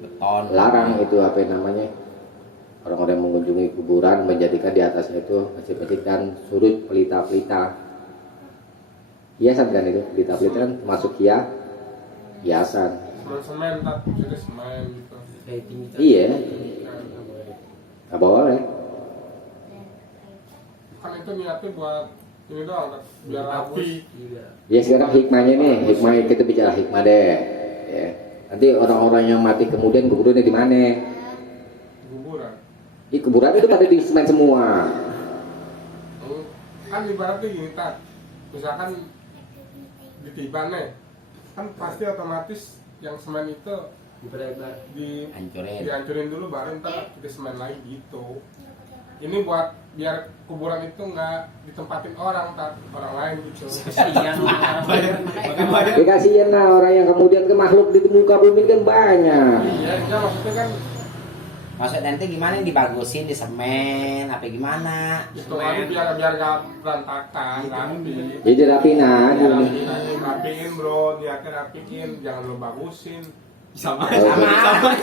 beton. dilarang itu apa namanya, orang-orang yang mengunjungi kuburan menjadikan di atasnya itu masjid-masjid dan surut pelita-pelita hiasan kan, itu pelita-pelita kan termasuk hiasan. Semen tak, maksudnya semen gitu. Kayak tinggi. Iya, nggak boleh. Kan itu niatnya buat ini doang kan, biar rapi. Iya. Ya sekarang hikmahnya nih, hikmah kita bicara hikmah deh. Ya. Nanti orang-orang yang mati kemudian kuburannya di mana? Kuburan. Di kuburan itu pada di semen semua. Kan ibaratnya gini tak, misalkan ditiban nih, kan pasti otomatis yang semen itu Diperlebar. Hancurin. dihancurin dulu baru ntar kita semen lagi gitu. Ini buat biar kuburan itu nggak ditempatin orang lain gitu. Kasihan lah. Bagaimana? Ya kasihan lah orang yang kemudian ke makhluk di muka bumi kan banyak. Iya, enggak maksudnya kan Maksud nanti gimana dibagusin di semen apa gimana? itu aja biar nggak berantakan, rapi. Jadi rapiin aja. Rapiin bro, niatnya rapiin, jangan lo bagusin. Sama. Sama.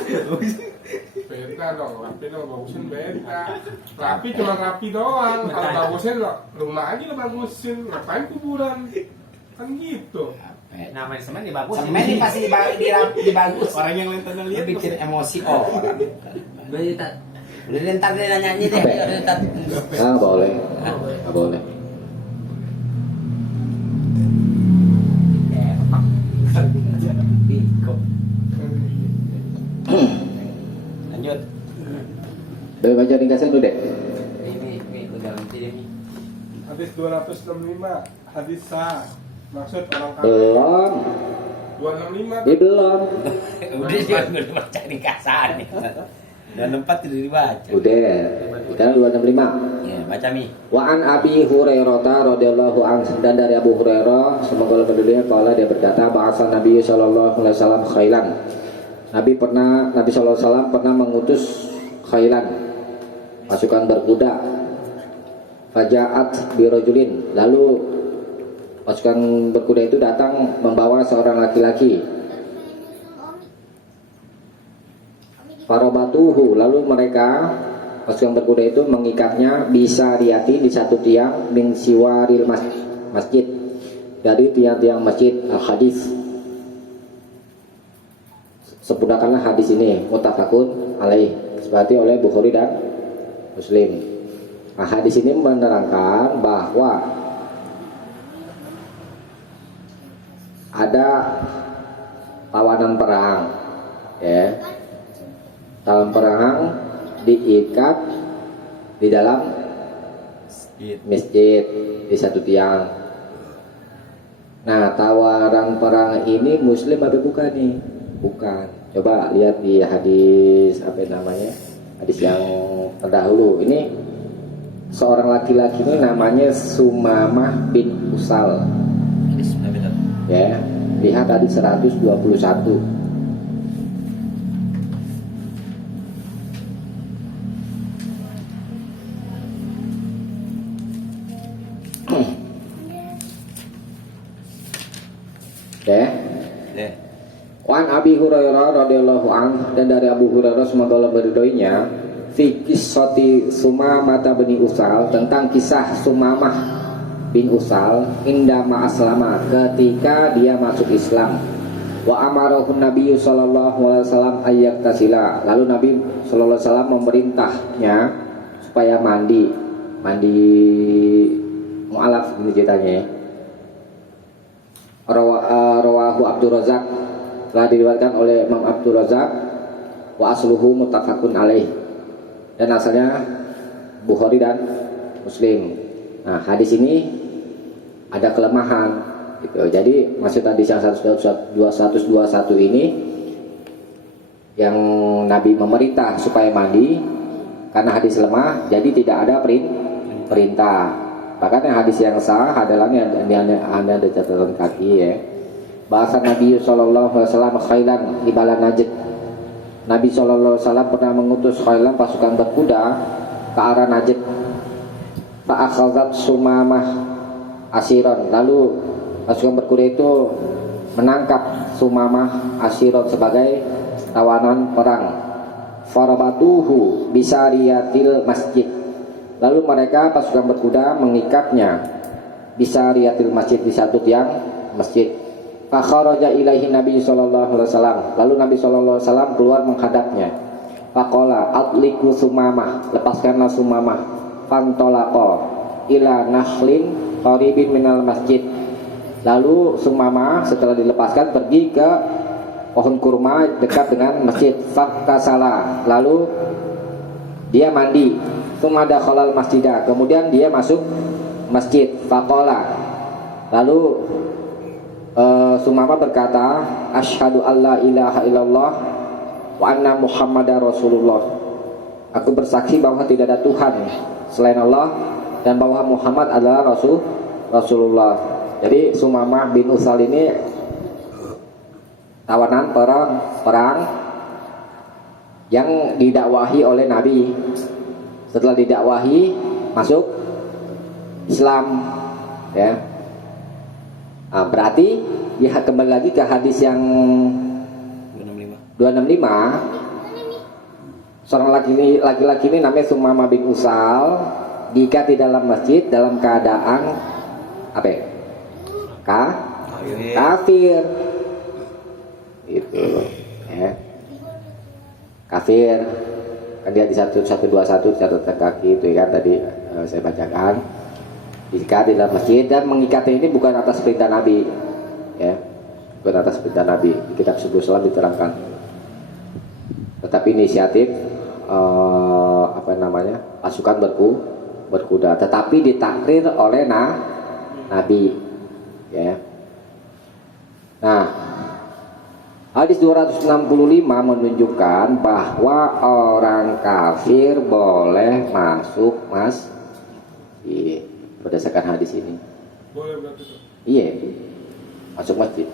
Beda dong, rapi lo bagusin beda. Rapi cuma rapi doang. Kalau bagusin lo rumah aja lo bagusin, ngapain kuburan? Kan gitu. Namanya semen dibagus. Semen ini pasti dibagus. Orang yang nonton Dia lihat bikin emosi orang. Gimana Tat? Udah deh, ntar dia nyanyi deh. Udah ntar. Ah boleh, nggak boleh. Lanjut. Dari baca ringkasan dulu deh. Ini udah nanti deh Mi. Hadis 265, hadis sah. Maksud orang kafir. Belum, 265 dia belum. Udah dia udah baca ringkasan nih. Dan 4 tidak dibaca. Udah, sekarang 265. Ya, baca Mi. Wa an Abi Hurairah radhiyallahu anhu, dan dari Abu Hurairah semoga Allah berdua kala dia berkata bahasa Nabi sallallahu alaihi wasallam khailan. Nabi sallallahu alaihi wasallam pernah mengutus khailan pasukan berkuda. Fajaat birojulin, lalu pasukan berkuda itu datang membawa seorang laki-laki. Farobatuhu, lalu mereka pasukan berkuda itu mengikatnya bisa diati di satu tiang min siwaril masjid, dari tiang-tiang masjid. Al-hadis, sempurnakanlah hadis ini, muttafaqun alaih, disepakati oleh Bukhari dan Muslim. Nah, hadis ini menerangkan bahwa ada tawanan perang, ya. Tawanan perang diikat di dalam masjid di satu tiang. Nah, tawaran perang ini Muslim apa bukan nih? Bukan. Coba lihat di hadis apa namanya? Hadis yang terdahulu. Ini seorang laki-laki ini namanya Sumamah bin Usal. Ya, lihat hadis 121. Ya. Wan Abi Hurairah radhiyallahu anhu, dan dari Abu Hurairah semoga Allah meridhoinya, fi qissati Sumamah bin Usal, tentang kisah Sumamah bin Usal indama aslama, ketika dia masuk Islam. Wa amarahun Nabi sallallahu alaihi wasallam ayyak tasila, lalu Nabi sallallahu alaihi wasallam memerintahnya supaya mandi mualaf, ini ceritanya. Rawahu Abdul Razak, telah diriwayatkan oleh Imam Abdul Razak, wa asluhu muttafaqun alaih, dan asalnya Bukhari dan Muslim. Nah, hadis ini ada kelemahan gitu. Jadi maksud hadis yang 121 ini yang Nabi memerintah supaya mandi, karena hadis lemah jadi tidak ada perintah. Bahkan yang hadis yang sah adalah yang Anda ada catatan kaki, ya. Bahasa Nabi sallallahu alaihi wasallam khailan ibala Najd. Nabi sallallahu alaihi wasallam pernah mengutus khailan, pasukan berkuda, ke arah Najd. Fa akhadzat Sumamah asiron, lalu pasukan berkuda itu menangkap Sumamah asiron sebagai tawanan perang. Farabatuhu bisariyatil masjid, lalu mereka pasukan berkuda mengikatnya bisariyatil masjid, di satu tiang masjid. Fakharaja ilaihi Nabi sallallahu alaihi wasallam, lalu Nabi sallallahu alaihi wasallam keluar menghadapnya. Faqala atliku Sumamah, lepaskanlah Sumamah. Fantolaqa ila nahlin qaribin minal masjid, lalu Sumamah setelah dilepaskan pergi ke pohon kurma dekat dengan masjid. Faktasala, lalu dia mandi. Sumada khalal masjidah, kemudian dia masuk masjid. Faqala, lalu Sumamah berkata, asyhadu alla ilaha illallah wa anna muhammadar rasulullah, aku bersaksi bahwa tidak ada Tuhan selain Allah dan bahwa Muhammad adalah Rasulullah. Jadi Sumamah bin Usal ini tawanan perang yang didakwahi oleh Nabi. Setelah didakwahi masuk Islam, ya. Nah, berarti dia kembali lagi ke hadis yang 265. Seorang laki-laki ini namanya Sumamah bin Usal, diikat di dalam masjid dalam keadaan apa ya? Kafir. Itu, ya. Kafir. Kan dia di 121 catatan kaki itu kan tadi saya bacakan. Diikat di dalam masjid, dan mengikatnya ini bukan atas perintah Nabi, ya, bukan atas perintah Nabi. Di kitab Subul Salam diterangkan, tetapi inisiatif pasukan berkuda, tetapi ditakrir oleh Nabi, ya. Nah, hadis 265 menunjukkan bahwa orang kafir boleh masuk masjid. Berdasarkan hadis ini, Boleh berarti tuh. iya, masuk masjid,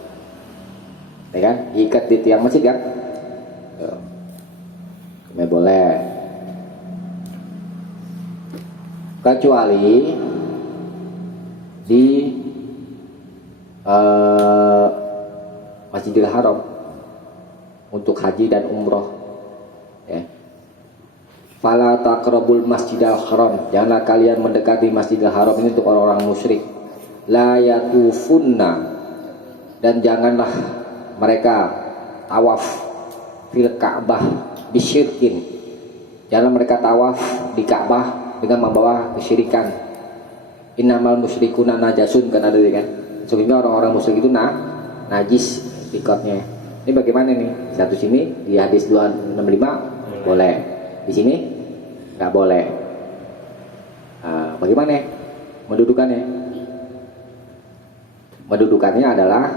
ya kan? Ikat di tiang masjid kan? Boleh. kecuali di Masjidil Haram untuk haji dan umroh, ya. Fala taqrabul Masjidil Haram, janganlah kalian mendekati Masjidil Haram ini untuk orang-orang musyrik. La yatufunna, dan janganlah mereka tawaf fil Ka'bah bisyirkin, jangan mereka tawaf di Ka'bah dengan membawa kesyirikan. Innamal musyrikuna najasun, kan ada kan, sehingga orang-orang musyrik itu najis tikotnya. Ini bagaimana nih? Satu sini di hadis 265 boleh, di sini nggak boleh. Bagaimana mendudukannya? Mendudukannya adalah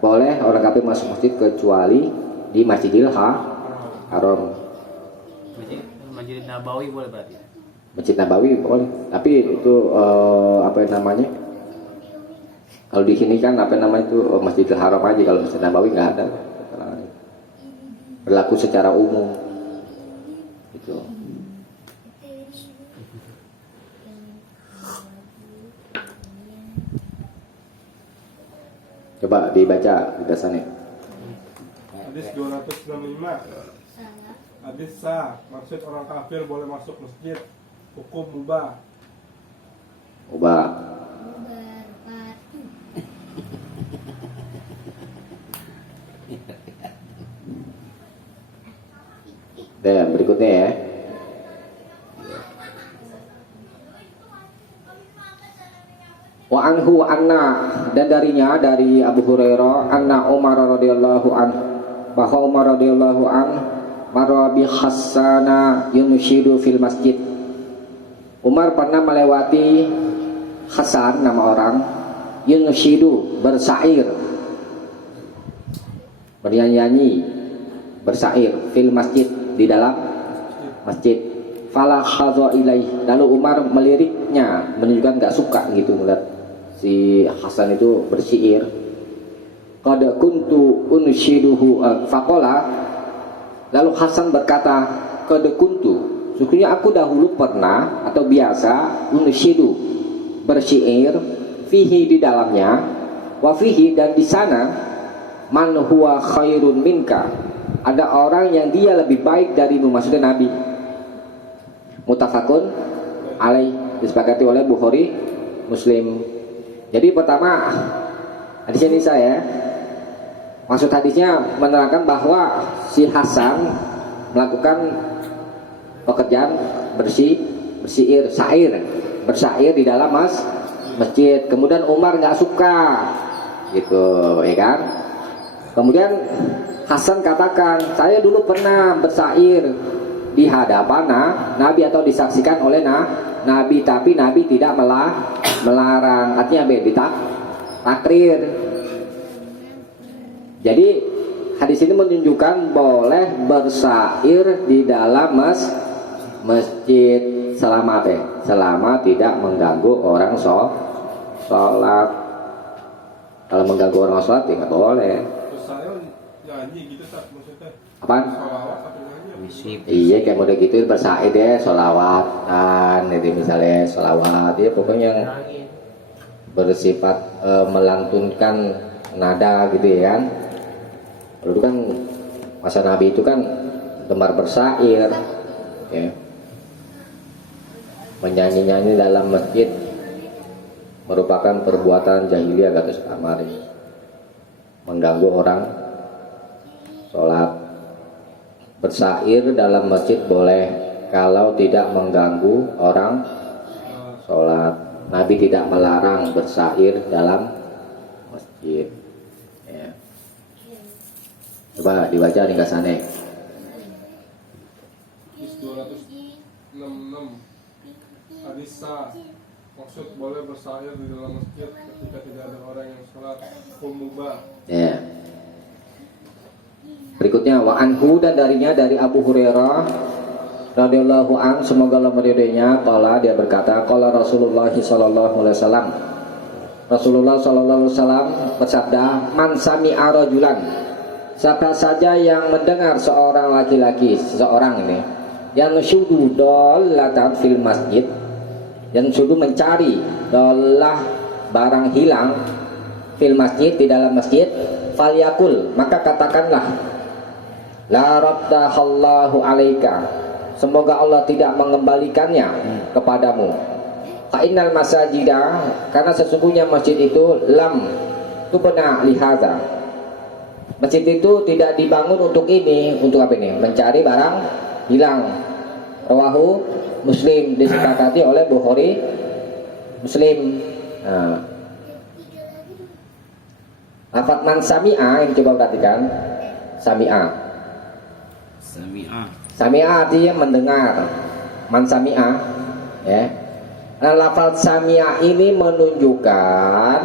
boleh orang kafir masuk masjid kecuali di Masjidil Haram. Masjid Nabawi boleh berarti. Masjid Nabawi boleh, tapi itu apa namanya? Kalau di sini kan apa namanya itu Masjidil Haram aja, kalau Masjid Nabawi nggak ada. Berlaku secara umum. Gitu. Coba dibaca penjelasannya. Hadis 265. Hadis sah, maksud orang kafir boleh masuk masjid. Hukum mubah. Dan berikutnya ya. Wa anhu anna, dan darinya dari Abu Hurairah anna Umar radhiyallahu an, bahwa Umar radhiyallahu an marra bi Hassana yunshidu fil masjid. Umar pernah melewati Hasan, nama orang, yunshidu, bersair, bernyanyi, bersair fil masjid, di dalam masjid. Fala khadha ilaih, lalu Umar meliriknya, menunjukkan gak suka gitu melihat si Hasan itu bersyair. Qad kuntu unshiduhu faqala, lalu Hasan berkata, qad kuntu, sesungguhnya aku dahulu pernah atau biasa unshidu, bersyair, fihi, di dalamnya, wa fihi, dan di sana, man huwa khairun minka, ada orang yang dia lebih baik darimu, maksudnya Nabi. Muttafaqun alaih, disepakati oleh Bukhari, Muslim. Jadi pertama hadis ini maksud hadisnya menerangkan bahwa si Hasan melakukan pekerjaan bersair di dalam masjid. Kemudian Umar nggak suka, gitu, ya kan? Kemudian Hasan katakan, saya dulu pernah bersair di hadapan Nabi atau disaksikan oleh Nabi, tapi Nabi tidak melarang, artinya takrir. Jadi hadis ini menunjukkan boleh bersair di dalam masjid selama tidak mengganggu orang sholat. Kalau mengganggu orang sholat ya nggak boleh. Terus saya nyanyi gitu tak maksudnya? Apaan? Sholawat atau nyanyi? Iya, kayak model gitu bersair deh, sholawatan, jadi misalnya sholawat, ya pokoknya yang bersifat melantunkan nada gitu ya kan. Lalu kan masa Nabi itu kan gemar bersair, ya, menyanyi-nyanyi dalam masjid merupakan perbuatan jahiliyah gatus kamari, mengganggu orang sholat. Bersair dalam masjid boleh kalau tidak mengganggu orang sholat. Nabi tidak melarang bersair dalam masjid, ya. Coba dibaca ringkasannya. Hadis 266. Hadis sah, maksud boleh bersair di dalam masjid ketika tidak ada orang yang sholat. Hukum mubah. Ya. Berikutnya wa anhu, dan darinya dari Abu Hurairah radhiyallahu an, semoga Allah meridainya, qala, dia berkata, qala Rasulullah sallallahu alaihi wasallam, Rasulullah sallallahu alaihi wasallam bersabda, man sami'a rajulan, siapa saja yang mendengar seorang laki-laki, seseorang ini yang syudu dolatan fil masjid, yang sudah mencari dolah barang hilang fil masjid, di dalam masjid, falyakul, maka katakanlah, la raddahallahu alaika, semoga Allah tidak mengembalikannya kepadamu. Fa innal masajida, karena sesungguhnya masjid itu lam tubna lihaza, masjid itu tidak dibangun untuk ini. Untuk apa ini? Mencari barang hilang. Rawahu Muslim, disepakati oleh Bukhari Muslim. Nah, lafaz man sami'a yang coba perhatikan, sami'a. Sami'a artinya mendengar. Man sami'a, ya. Nah, lafaz sami'a ini menunjukkan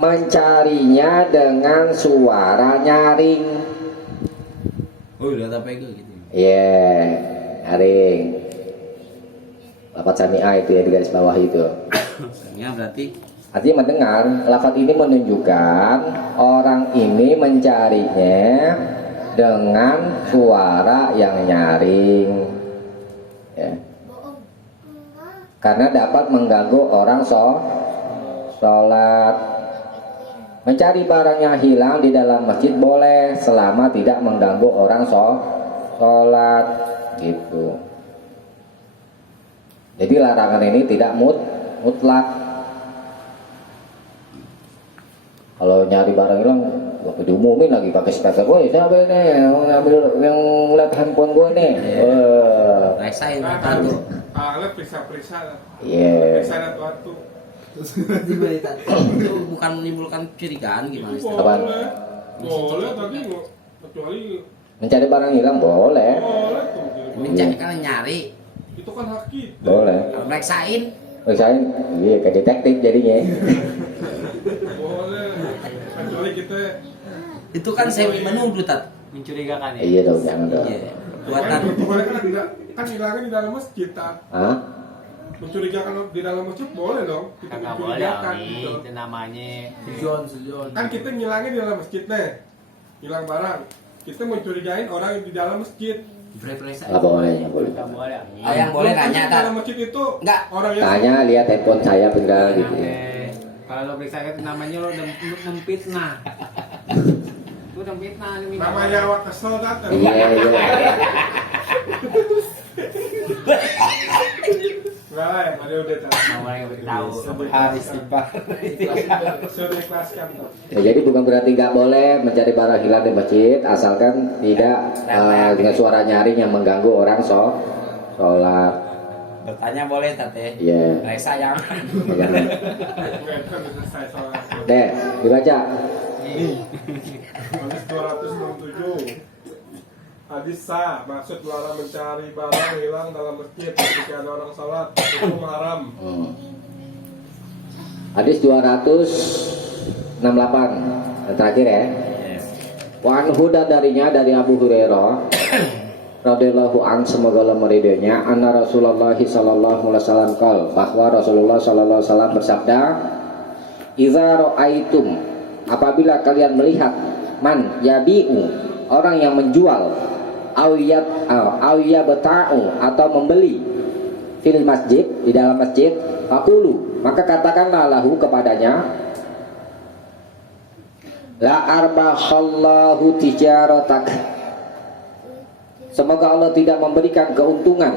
mencarinya dengan suara nyaring. Oh, udah tak pegang gitu. Nyaring. Lafaz sami'a itu ya, di garis bawah itu. Sami'a berarti Artinya mendengar. Lafaz ini menunjukkan orang ini mencarinya dengan suara yang nyaring, ya. Karena dapat mengganggu orang sholat. Mencari barang yang hilang di dalam masjid boleh selama tidak mengganggu orang sholat, gitu. Jadi larangan ini tidak mutlak. Kalau nyari barang hilang, gak diumumin lagi pakai speaker. Woi, siapa ini yang lihat handphone gue nih? resain apa tuh? Alat periksa-periksa. Iya. Periksa waktu. Itu bukan menimbulkan kecurigaan gimana? Apaan? Boleh tapi kecuali Mencari barang hilang boleh. boleh tuh. Mencari kan nyari, Itu kan hak kita. Boleh. kalau meriksain Misalnya, iya kayak detektif jadinya. Boleh. Kecuali kita itu kan semi menuduh tat. Mencurigakan ya. Iya dong, jangan dong. Iya. Buatan boleh kan hilangnya di dalam masjid. Tak? Hah? Mencurigakan di dalam masjid boleh dong. Kita Kagak boleh mencurigakan. Ami, gitu. itu namanya Sujon. Kan kita ngilangin di dalam masjid nih. Hilang barang. Kita mencurigain orang yang di dalam masjid. periksa. Nggak boleh, nggak boleh. Gak boleh Ami. Oh, yang boleh Belum tentu nanya di tat. dalam masjid itu Enggak. orang yang Tanya, lihat handphone saya benar gitu. Kalau lo periksa itu namanya lo memfitnah. Itu udah fitnah ini. namanya awak kesel datang. Iya, iya. Enggak lah, Mario udah tahu. Mau yang beritahu. Habis tiba. Sudah ikhlaskan tuh. Ya, jadi bukan berarti nggak boleh mencari barang hilang di masjid, asalkan tidak dengan suara nyaring yang mengganggu orang sholat. Bertanya boleh tat ya. Iya. Reksa yang Jangan. Enggak, itu kan udah selesai soalnya. Deh, dibaca. Hadis 267. Hadis sah, maksud melarang mencari barang hilang dalam masjid ketika ada orang sholat, itu haram. Hadis 268 yang terakhir ya. Wa anhu, dan darinya dari Abu Hurairah radhiyallahu an, semoga Allah meridhoinya, anna Rasulullah sallallahu alaihi wasallam qol, bahwa Rasulullah sallallahu alaihi wasallam bersabda, idza ra'aitum, apabila kalian melihat, man yabi'u, orang yang menjual, awiyat beta'u, atau membeli, fil masjid, di dalam masjid, faqulu, maka katakanlah lahu kepadanya, la arbahallahu tijaratak, semoga Allah tidak memberikan keuntungan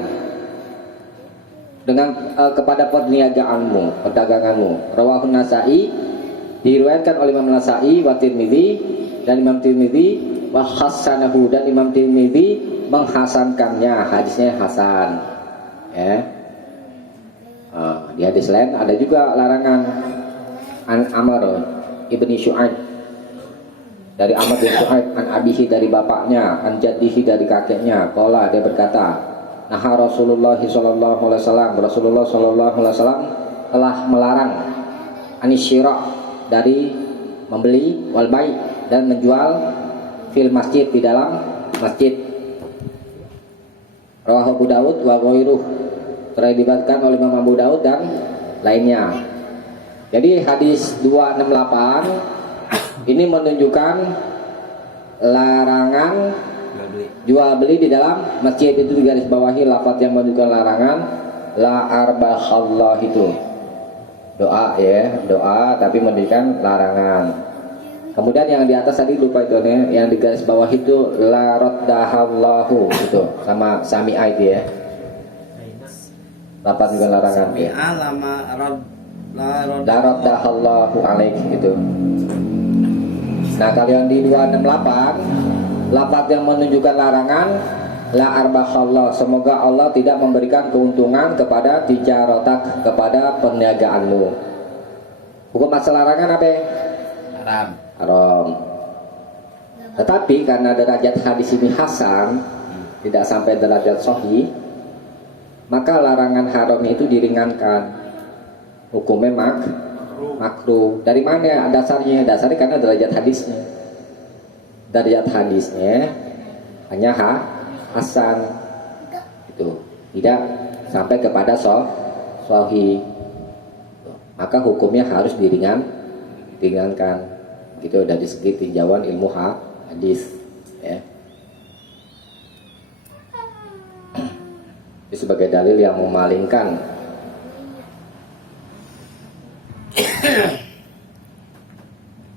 dengan kepada perniagaanmu, perdaganganmu. Rawahun Nasa'i, diriwayatkan oleh Imam Nasa'i wa Tirmidzi, dan Imam Tirmidzi wa hasanahu, dan Imam Tirmidzi menghasankannya, hadisnya hasan. Ya. Di hadis lain ada juga larangan an Amr ibni Syu'aib, dari Amr bin Syu'aib, an abihi, dari bapaknya, an jaddihi, dari kakeknya, qala, dia berkata, nah Rasulullah sallallahu alaihi wasallam, Rasulullah sallallahu alaihi wasallam telah melarang anisyira, dari membeli, wal bai', dan menjual, fil masjid, di dalam masjid. Rawahu Abu Daud wa ghairuh, diriwayatkan oleh Imam Abu Daud dan lainnya. Jadi hadis 268 ini menunjukkan larangan jual beli di dalam masjid. Itu di garis bawahi lafaz yang menunjukkan larangan la arbahallah itu doa ya, doa tapi mendirikan larangan. Kemudian yang di atas tadi lupa itu nih, yang di garis bawah itu la raddahallahu itu sama sami'a itu ya. Lapan juga larangan ya. Sami'a lama La raddahallahu alaik itu. Nah, kalau yang di 268 lafaz yang menunjukkan larangan la arbahallah, semoga Allah tidak memberikan keuntungan kepada tijarotak, kepada perniagaanmu. Hukum asal larangan apa? haram. Haram. Tetapi karena derajat hadis ini hasan, tidak sampai derajat sahih, maka larangan haram itu diringankan. Hukumnya makruh. Dari mana dasarnya? Dasarnya karena derajat hadisnya. Derajat hadisnya hanya hasan itu, tidak sampai kepada sahih. Maka hukumnya harus diringankan. Gitu dari segi tinjauan ilmu hadis ya. Itu sebagai dalil yang memalingkan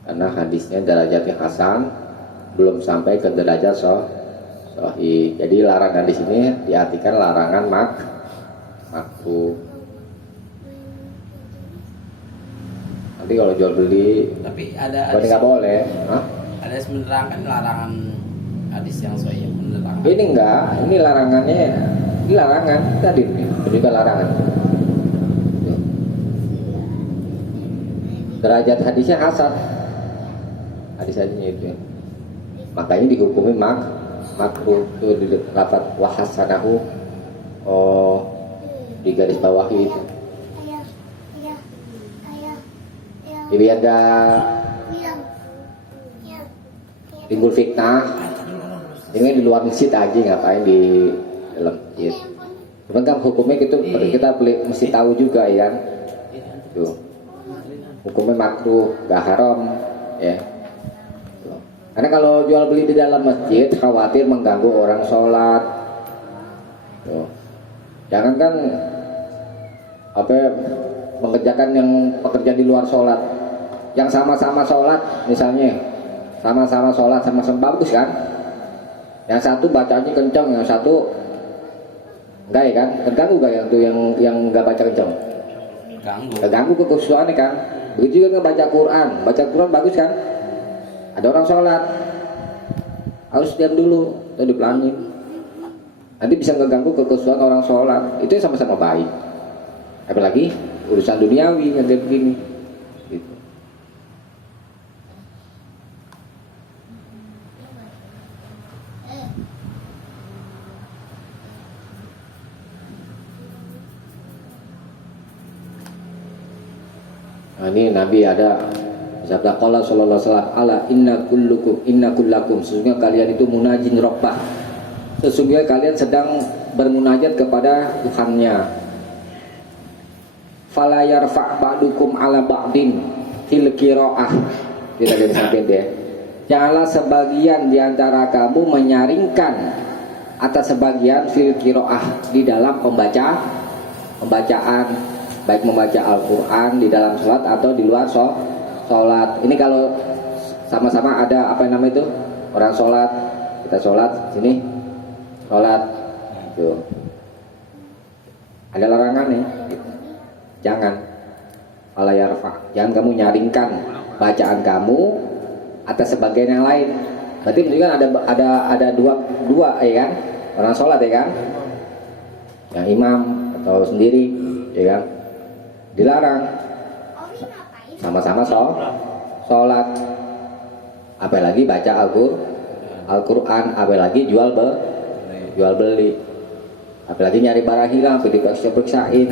karena hadisnya derajatnya hasan, belum sampai ke derajat sahih. Jadi larangan di sini diartikan larangan makruh. Nanti kalau jual beli Tapi ada nggak boleh. Hah? ada menerangkan larangan hadis yang sahih menerangkan. Ini enggak, ini larangannya, ini larangan tadi juga larangan. Derajat hadisnya hasan, hadis hadisnya itu, makanya dihukumi makruh itu di rapat wahasanahu, di garis bawah itu. Jadi ada timbul fitnah. Ini di luar masjid aja, ngapain di dalam masjid? Cuman kan hukumnya gitu, kita mesti tahu juga ya. Tuh. Hukumnya makruh, gak haram ya. Karena kalau jual beli di dalam masjid khawatir mengganggu orang sholat. Tuh. Jangan kan mengerjakan yang pekerja di luar sholat, yang sama-sama sholat misalnya, sama-sama sholat sama-sama bagus kan. Yang satu bacanya kencang, yang satu enggak ya kan? Terganggu gak yang enggak baca kencang? Terganggu kekhusyuannya kan. Begitu juga baca Quran bagus kan? Ada orang sholat, harus diam dulu atau dipelangin. Nanti bisa ngeganggu kekhusyuan orang sholat. Itu sama-sama baik. Apalagi urusan duniawi yang kayak begini. Gitu. Nah, ini Nabi ada sabda qala sallallahu alaihi wasallam ala inna kullakum sesungguhnya kalian itu munajin rabbah, sesungguhnya kalian sedang bermunajat kepada Tuhannya. Fala yarfa' ba'dukum ala ba'din fil qiraah, tidak ada sampai dia. Janganlah sebagian di antara kamu menyaringkan atas sebagian fil qiraah, di dalam pembacaan, baik membaca Al-Quran di dalam sholat atau di luar sholat. Ini kalau sama-sama ada itu, orang sholat, kita sholat sini sholat tuh. Ada larangan nih gitu. Jangan jangan kamu nyaringkan bacaan kamu atas sebagian yang lain. Berarti menunjukkan ada dua ya kan, orang sholat ya kan, yang imam atau sendiri ya kan, dilarang sama-sama sholat, apalagi baca Al-Quran, apalagi jual beli, apalagi nyari barang hilang, diperiksain.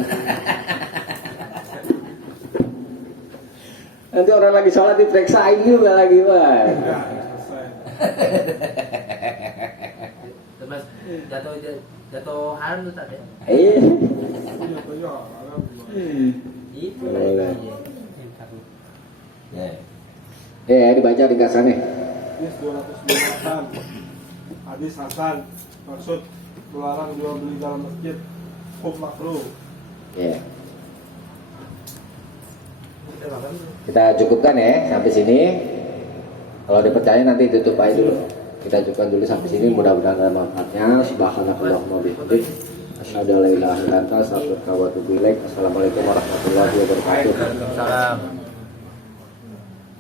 Nanti orang lagi sholat diperiksain juga lagi, Pak. Terus jatuh haram tuh tadi. Iya. Itu Boleh. Ya. Dibaca ringkasannya. Hadis 298. Hadis hasan, maksud melarang jual beli dalam masjid, hukum makruh. Ya. Kita cukupkan ya sampai sini. Kalau dipercaya nanti tutup aja dulu. Kita cukupkan dulu sampai sini. Mudah-mudahan ada manfaatnya. Subhanakallahumma bihamdik. Asyhadu an la ilaha illa anta astaghfiruka wa atubu ilaik. Assalamualaikum warahmatullahi wabarakatuh. Salam.